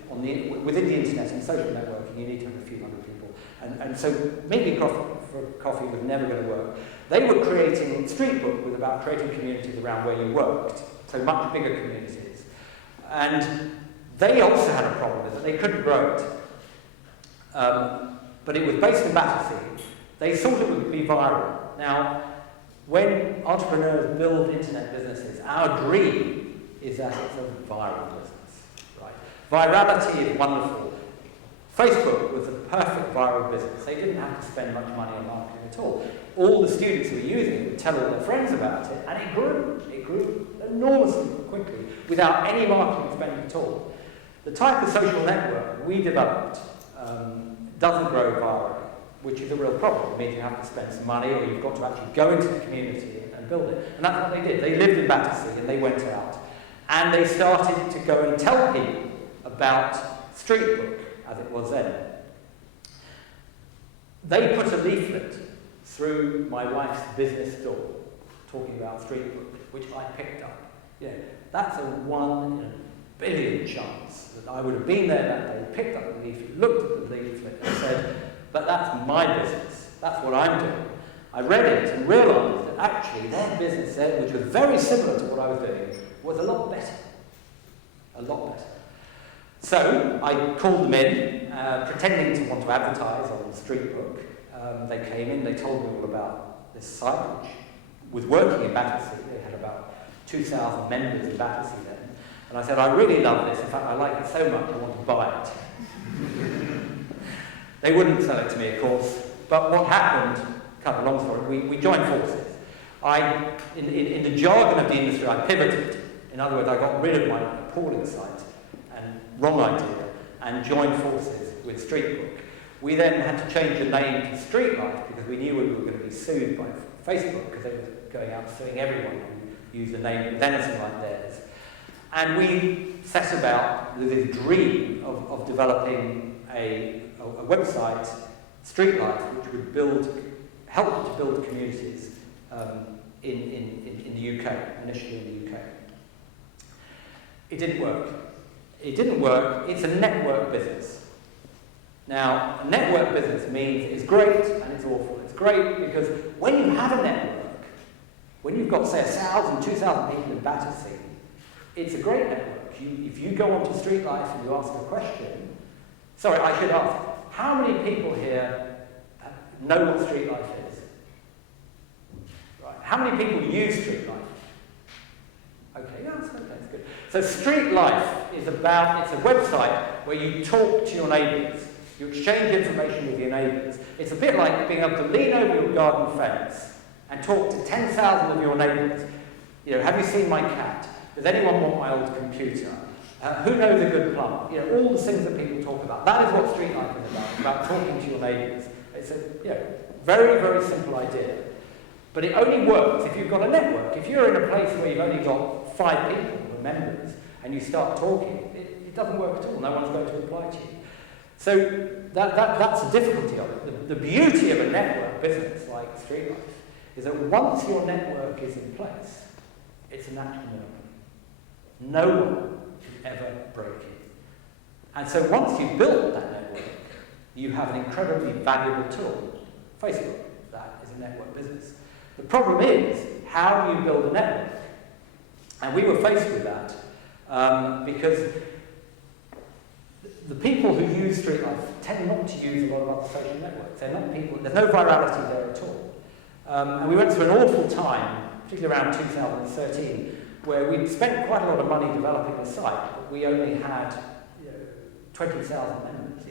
Within the internet and social networking, you need to have a few hundred people. And so Meet Me for Coffee was never going to work. They were creating, Streetbook was about creating communities around where you worked, so much bigger communities. And they also had a problem with it, they couldn't grow it. But it was based in Battersea. They thought it would be viral. Now, when entrepreneurs build internet businesses, our dream is that it's a viral business, right? Virality is wonderful. Facebook was a perfect viral business. They didn't have to spend much money on marketing at all. All the students who were using it would tell all their friends about it, and it grew. It grew enormously quickly without any marketing spending at all. The type of social network we developed doesn't grow virally, which is a real problem. It means you have to spend some money, or you've got to actually go into the community and build it. And that's what they did. They lived in Battersea and they went out. And they started to go and tell people about Streetbook, as it was then. They put a leaflet through my wife's business door talking about Streetbook, which I picked up. You know, that's a 1 in a billion chance that I would have been there that day, picked up the leaflet, looked at the leaflet and said, but that's my business, that's what I'm doing. I read it and realised that actually their business there, which was very similar to what I was doing, was a lot better. A lot better. So I called them in, pretending to want to advertise on Streetbook. They came in, they told me all about this site, which was working in Battersea. They had about 2,000 members in Battersea then. And I said, I really love this. In fact, I like it so much, I want to buy it. They wouldn't sell it to me, of course. But what happened, cut a long story, we joined forces. In the jargon of the industry, I pivoted. In other words, I got rid of my appalling site and wrong idea and joined forces with Streetbook. We then had to change the name to Streetlife because we knew we were going to be sued by Facebook because they were going out suing everyone who used the name of anything like theirs. And we set about with this dream of developing a website, Streetlife, which would help to build communities in the UK, initially in the UK. It didn't work. It didn't work. It's a network business. Now, a network business means it's great and it's awful. It's great because when you have a network, when you've got, say, 1,000, 2,000 people in Battersea, it's a great network. If you go onto Streetlife and you ask a question, sorry, I should ask, how many people here know what Streetlife is? Right. How many people use Streetlife? Okay, yeah, that's good. So Streetlife is it's a website where you talk to your neighbours. You exchange information with your neighbours. It's a bit like being able to lean over your garden fence and talk to 10,000 of your neighbours. You know, have you seen my cat? Does anyone want my old computer? Who knows a good plumber? You know, all the things that people talk about. That is what Streetlife is about talking to your neighbours. It's a very, very simple idea. But it only works if you've got a network. If you're in a place where you've only got 5 people who are members and you start talking, it doesn't work at all. No one's going to reply to you. So that's the difficulty of it. The beauty of a network business like Streetlife is that once your network is in place, it's a natural monopoly. No one can ever break it. And so once you've built that network, you have an incredibly valuable tool. Facebook, that is a network business. The problem is, how do you build a network? And we were faced with that because the people who use Streetlife tend not to use a lot of other social networks. They're not people, there's no virality there at all. And we went through an awful time, particularly around 2013, where we'd spent quite a lot of money developing the site, but we only had 20,000 members.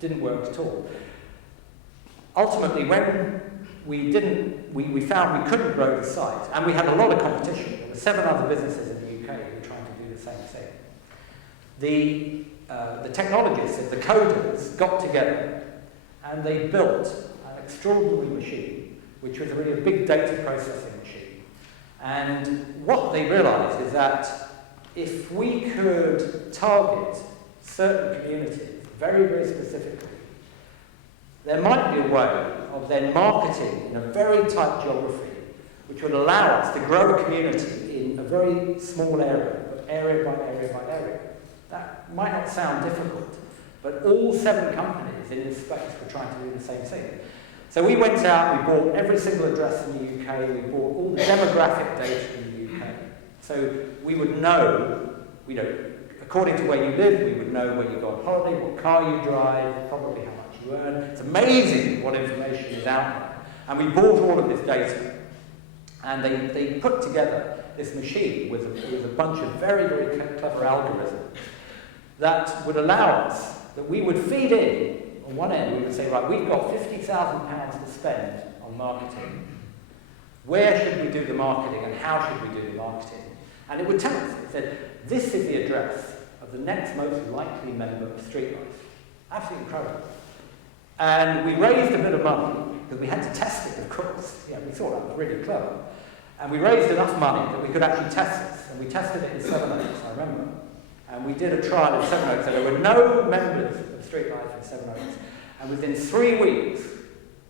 Didn't work at all. Ultimately, when we found we couldn't grow the site, and we had a lot of competition. There were 7 other businesses in the UK who were trying to do the same thing. The technologists, the coders, got together and they built an extraordinary machine, which was really a big data processing machine. And what they realized is that if we could target certain communities very, very specifically, there might be a way of then marketing in a very tight geography which would allow us to grow a community in a very small area, but area by area by area. That might not sound difficult, but all 7 companies in this space were trying to do the same thing. So we went out, we bought every single address in the UK, we bought all the demographic data in the UK. So we would know, according to where you live, we would know where you go on holiday, what car you drive, probably how much you earn. It's amazing what information is out there. And we bought all of this data. And they put together this machine with a bunch of very, very clever algorithms that would allow us, that we would feed in, on one end we would say, right, we've got £50,000 to spend on marketing. where should we do the marketing and how should we do the marketing? And it would tell us, it said, this is the address of the next most likely member of Street Life. Absolutely incredible. And we raised a bit of money, because we had to test it, of course. Yeah, we thought that was really clever. And we raised enough money that we could actually test this. And we tested it in Sevenoaks, I remember. And we did a trial in Sevenoaks, and there were no members of Street Life in Sevenoaks. And within 3 weeks,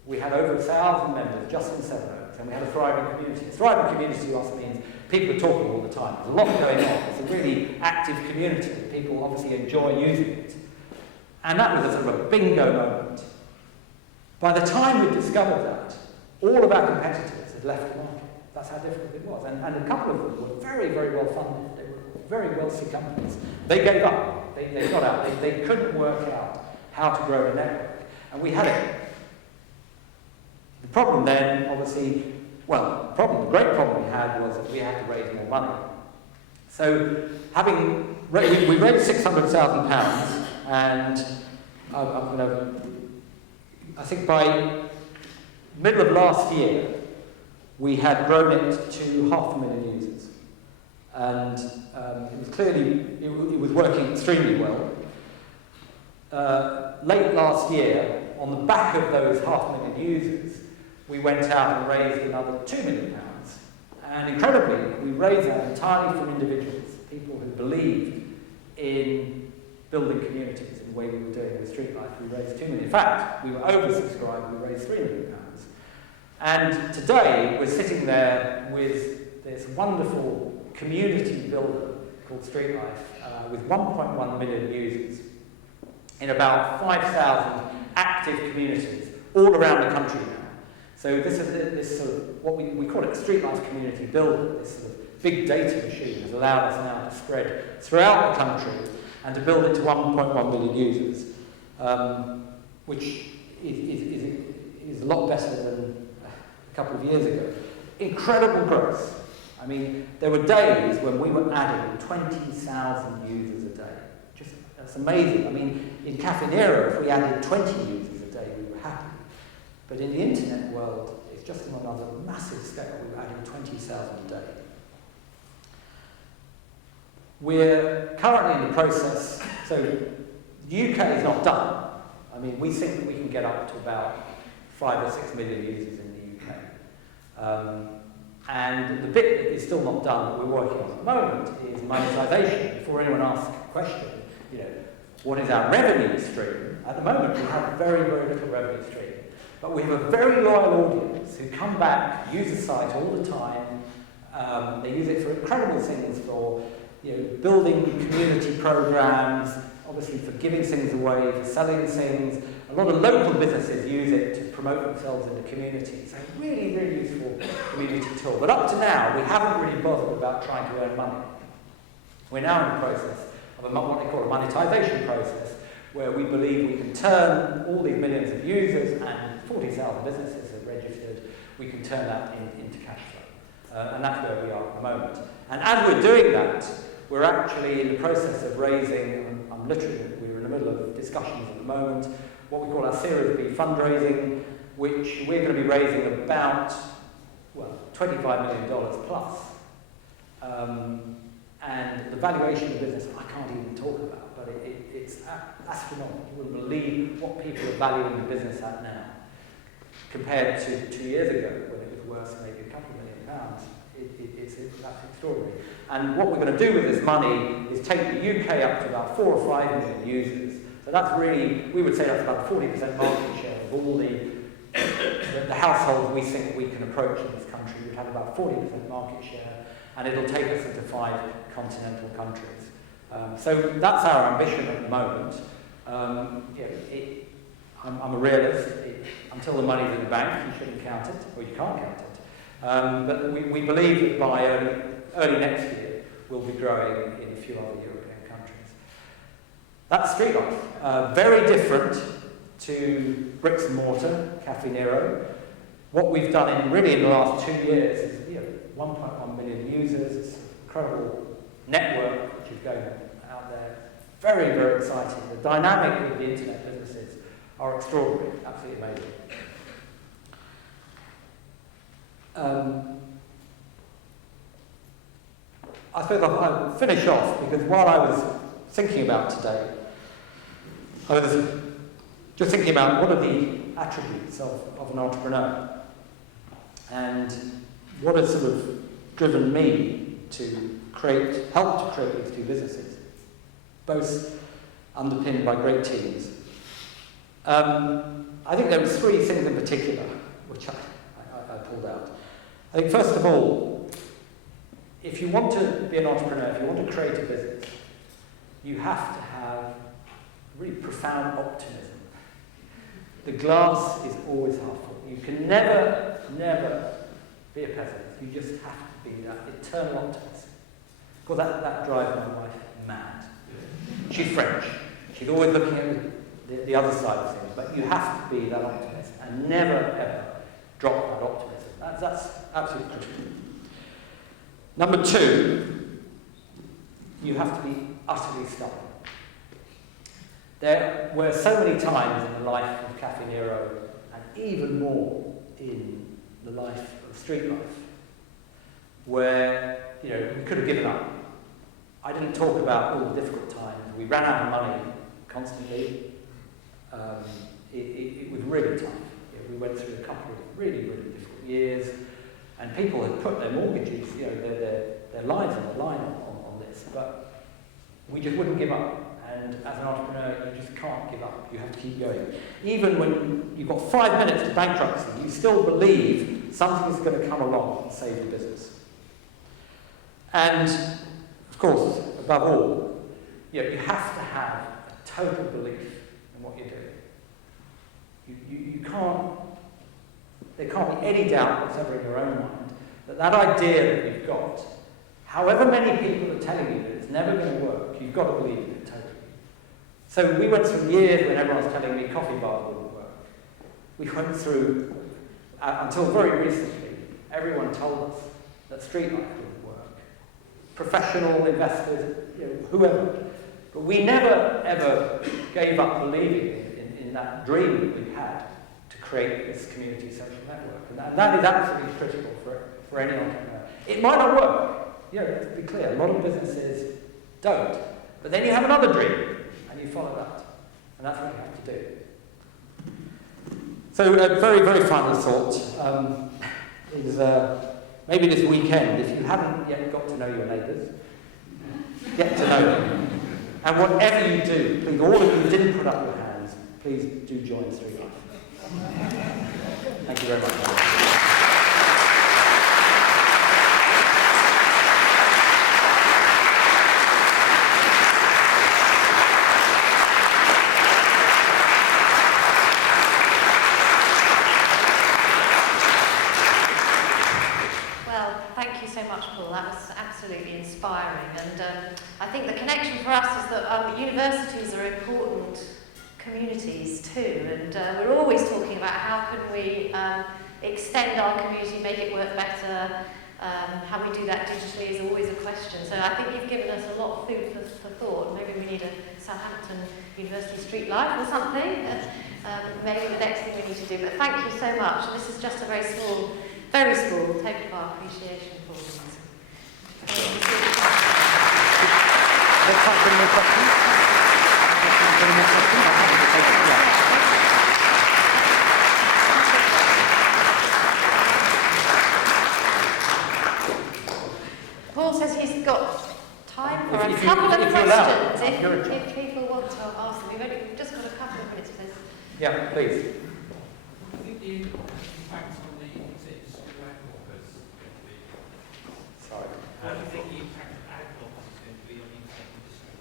we had over 1,000 members just in Sevenoaks, and we had a thriving community. A thriving community to us means people are talking all the time. There's a lot going on. It's a really active community. People obviously enjoy using it. And that was a sort of a bingo moment. By the time we discovered that, all of our competitors had left the market. That's how difficult it was. And a couple of them were very, very well funded. They were very wealthy companies. They gave up. They got out. They couldn't work out how to grow a network. And we had it. The problem then, obviously, the great problem we had was that we had to raise more money. So, we raised £600,000, and I think by middle of last year, we had grown it to 500,000 users. And it was clearly, it was working extremely well. Late last year, on the back of those 500,000 users, we went out and raised another £2 million. And incredibly, we raised that entirely from individuals, people who believed in building communities in the way we were doing with Street Life. We raised £2 million. In fact, we were oversubscribed, we raised £3 million. And today, we're sitting there with this wonderful community builder called Street Life, with 1.1 million users in about 5,000 active communities all around the country now. So this is this sort of, what we call it Street Life Community Builder, this sort of big data machine has allowed us now to spread throughout the country and to build it to 1.1 million users, which is a lot better than a couple of years ago. Incredible growth. I mean, there were days when we were adding 20,000 users a day. That's amazing. I mean, in Caffe Nero, if we added 20 users a day, we were happy. But in the internet world, it's just on another massive scale. We're adding 20,000 a day. We're currently in the process, so the UK is not done. I mean, we think that we can get up to about 5 or 6 million users in the UK. And the bit that is still not done, that we're working on at the moment, is monetization. Before anyone asks a question, what is our revenue stream? At the moment, we have very, very little revenue stream. But we have a very loyal audience who come back, use the site all the time. They use it for incredible things, for building community programs, obviously for giving things away, for selling things. A lot of local businesses use it to promote themselves in the community. So really, really useful community tool. But up to now, we haven't really bothered about trying to earn money. We're now in the process of what they call a monetization process, where we believe we can turn all these millions of users and 40,000 businesses have registered, we can turn that into cash flow. And that's where we are at the moment. And as we're doing that, we're actually in the process of raising, we're in the middle of discussions at the moment, what we call our Series B fundraising, which we're going to be raising about, $25 million plus. And the valuation of the business, I can't even talk about, but it's astronomical. You wouldn't believe what people are valuing the business at now, compared to 2 years ago, when it was worth maybe a couple of £1 million. That's extraordinary. And what we're going to do with this money is take the UK up to about 4 or 5 million users. So that's really, we would say that's about 40% market share of all the households we think we can approach in this country. We'd have about 40% market share, and it'll take us into 5 continental countries. So that's our ambition at the moment. I'm a realist. Until the money's in the bank, you shouldn't count it, or you can't count it. But we believe that by early next year, we'll be growing in a few other European countries. That's Street Life. Very different to bricks and mortar, Caffe Nero. What we've done in the last 2 years is 1.1 million users. It's an incredible network which is going out there. Very, very exciting. The dynamic of the internet businesses are extraordinary, absolutely amazing. I suppose I'll finish off, because while I was thinking about today, I was just thinking about what are the attributes of an entrepreneur, and what has sort of driven me to help to create these two businesses, both underpinned by great teams. I think there were three things in particular which I pulled out. I think first of all, if you want to be an entrepreneur, if you want to create a business, you have to have really profound optimism. The glass is always half full. You can never be a pessimist. You just have to be that eternal optimist. Of course, that drives my wife mad. She's French. She's always looking at the other side of things. But you have to be that optimist and never, ever drop that optimism. That's absolutely critical. Number two, you have to be utterly stubborn. There were so many times in the life of Caffe Nero, and even more in the life of street life, where we could have given up. I didn't talk about all the difficult times. We ran out of money constantly. It was really tough. We went through a couple of really, really difficult years, and people had put their mortgages, their lives on the line on this, but we just wouldn't give up. And as an entrepreneur, you just can't give up. You have to keep going. Even when you've got 5 minutes to bankruptcy, you still believe something's going to come along and save the business. And, of course, above all, you have to have a total belief in what you're doing. You can't, there can't be any doubt whatsoever in your own mind that idea that you've got, however many people are telling you that it's never going to work, you've got to believe in it totally. So we went through years when everyone was telling me coffee bars wouldn't work. We went through, until very recently, everyone told us that street life wouldn't work. Professional investors, whoever. But we never, ever gave up believing in that dream that we had to create this community social network. And that is absolutely critical for any entrepreneur. It might not work. Let's be clear, a lot of businesses don't. But then you have another dream, and you follow that. And that's what you have to do. So a very, very final thought is maybe this weekend, if you haven't yet got to know your neighbours, get to know them. And whatever you do, please, all of you who didn't put up your hands, please do join Street Life. Thank you very much. Absolutely inspiring, and I think the connection for us is that universities are important communities too, and we're always talking about how can we extend our community, make it work better. How we do that digitally is always a question, so I think you've given us a lot of food for thought. Maybe we need a Southampton University Street Life or something, maybe the next thing we need to do, but thank you so much. And this is just a very small token of our appreciation for you. Let's have any more questions. Paul says he's got time for a couple of questions. If people want to ask them, we've just got a couple of minutes, please. Yeah, please. I think the impact on the exits of ad blockers is going to be. Sorry. What do you think the impact of ad blockers is going to be on the internet industry?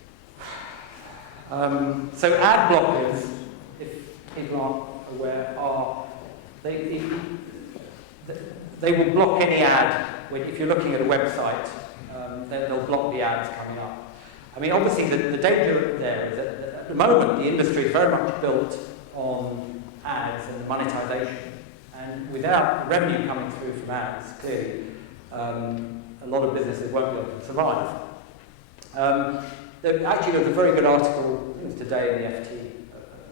So ad blockers, if people aren't aware, they will block any ad. If you're looking at a website, they'll block the ads coming up. I mean, obviously, the danger there is that at the moment the industry is very much built on ads and monetization, and without revenue coming through from ads, clearly, a lot of businesses won't be able to survive. Actually, there's a very good article, I think it was today in the FT,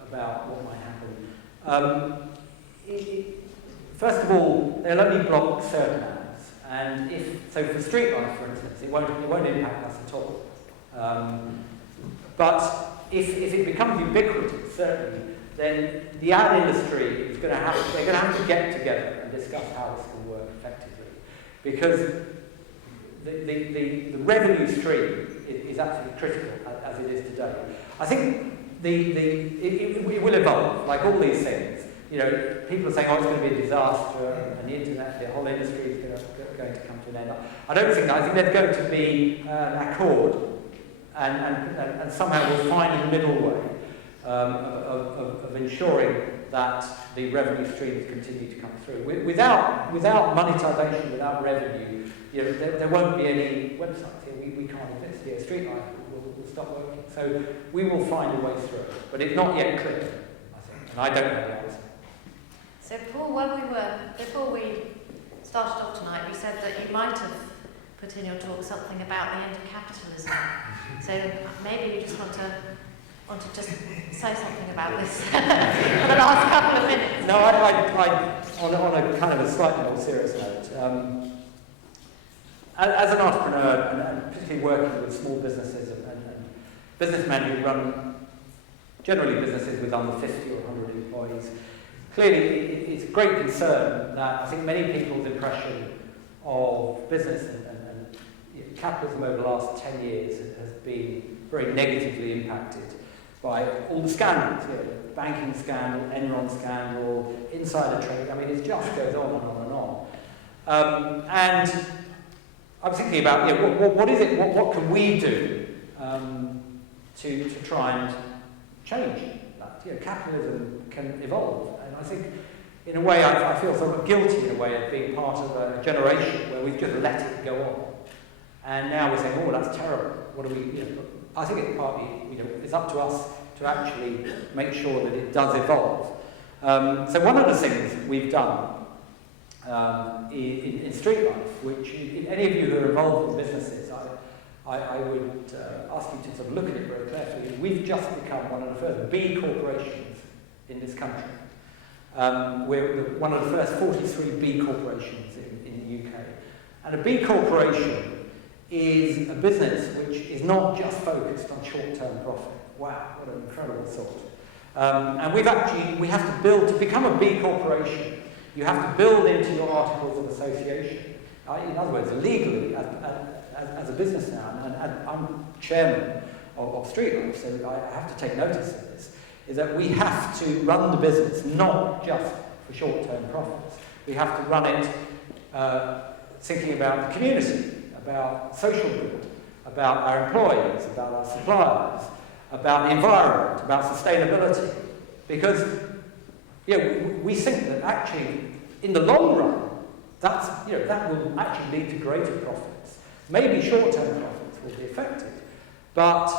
about what might happen. First of all, they'll only block certain ads, and so for street life, for instance, it won't impact us at all. But if it becomes ubiquitous, certainly, then the ad industry is they're going to have to get together and discuss how this can work effectively, because the revenue stream is absolutely critical as it is today. I think it will evolve, like all these things. You know, people are saying, oh, it's going to be a disaster, and the internet, the whole industry is going to come to an end. I don't think that. I think there's going to be an accord, and somehow we'll find a middle way of ensuring that the revenue streams continue to come through. Without monetization, without revenue, you know, there won't be any websites here. We can't exist. Yeah, street life will stop working. So we will find a way through, but it's not yet clear, I think, and I don't know the answer. So Paul, before we started off tonight, you said that you might have put in your talk something about the end of capitalism. So maybe you just want to just say something about this for the last couple of minutes. No, on a kind of a slightly more serious note, as an entrepreneur, and particularly working with small businesses and businessmen who run generally businesses with under 50 or 100 employees, clearly it's a great concern that I think many people's impression of business and capitalism over the last 10 years has been very negatively impacted by all the scandals, you know, the banking scandal, Enron scandal, insider trading. I mean, it just goes on and on and on. And I'm thinking about, you know, what is it? What can we do to try and change that? You know, capitalism can evolve, and I think, in a way, I feel sort of guilty in a way of being part of a generation where we've just let it go on, and now we're saying, oh, that's terrible. What do we? You know, I think it's partly, you know, it's up to us to actually make sure that it does evolve. So one of the things we've done in street life, which if any of you who are involved in businesses, I would ask you to sort of look at it very carefully. We've just become one of the first B corporations in this country. We're one of the first 43 B corporations in the UK. And a B corporation is a business which is not just focused on short-term profit. Wow, what an incredible thought. And we have to build, to become a B corporation, you have to build into your articles of association. In other words, legally, as a business now, and I'm chairman of Street Life, so I have to take notice of this, is that we have to run the business not just for short-term profits. We have to run it thinking about the community, about social good, about our employees, about our suppliers, about the environment, about sustainability. Because we think that actually, in the long run, that will actually lead to greater profits. Maybe short-term profits will be affected, but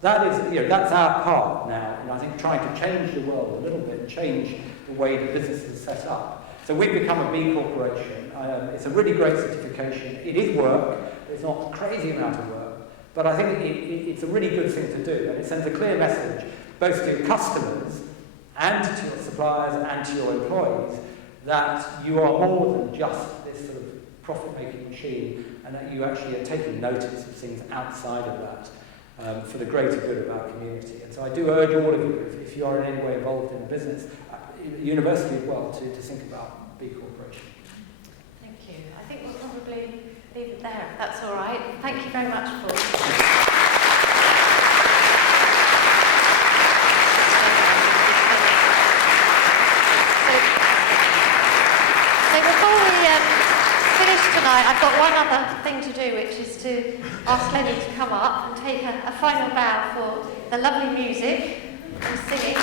that is, that's our part now, and I think trying to change the world a little bit, change the way the business is set up. So we've become a B corporation. It's a really great certification. It is work. It's not a crazy amount of work, but I think it's a really good thing to do, and it sends a clear message both to your customers and to your suppliers and to your employees that you are more than just this sort of profit-making machine, and that you actually are taking notice of things outside of that for the greater good of our community. And so I do urge all of you, if you are in any way involved in a business, university as well, to think about B Corporation. Thank you. I think we'll probably leave it there, if that's all right. Thank you very much, Paul. Tonight, I've got one other thing to do, which is to ask Lenny to come up and take a final bow for the lovely music and singing.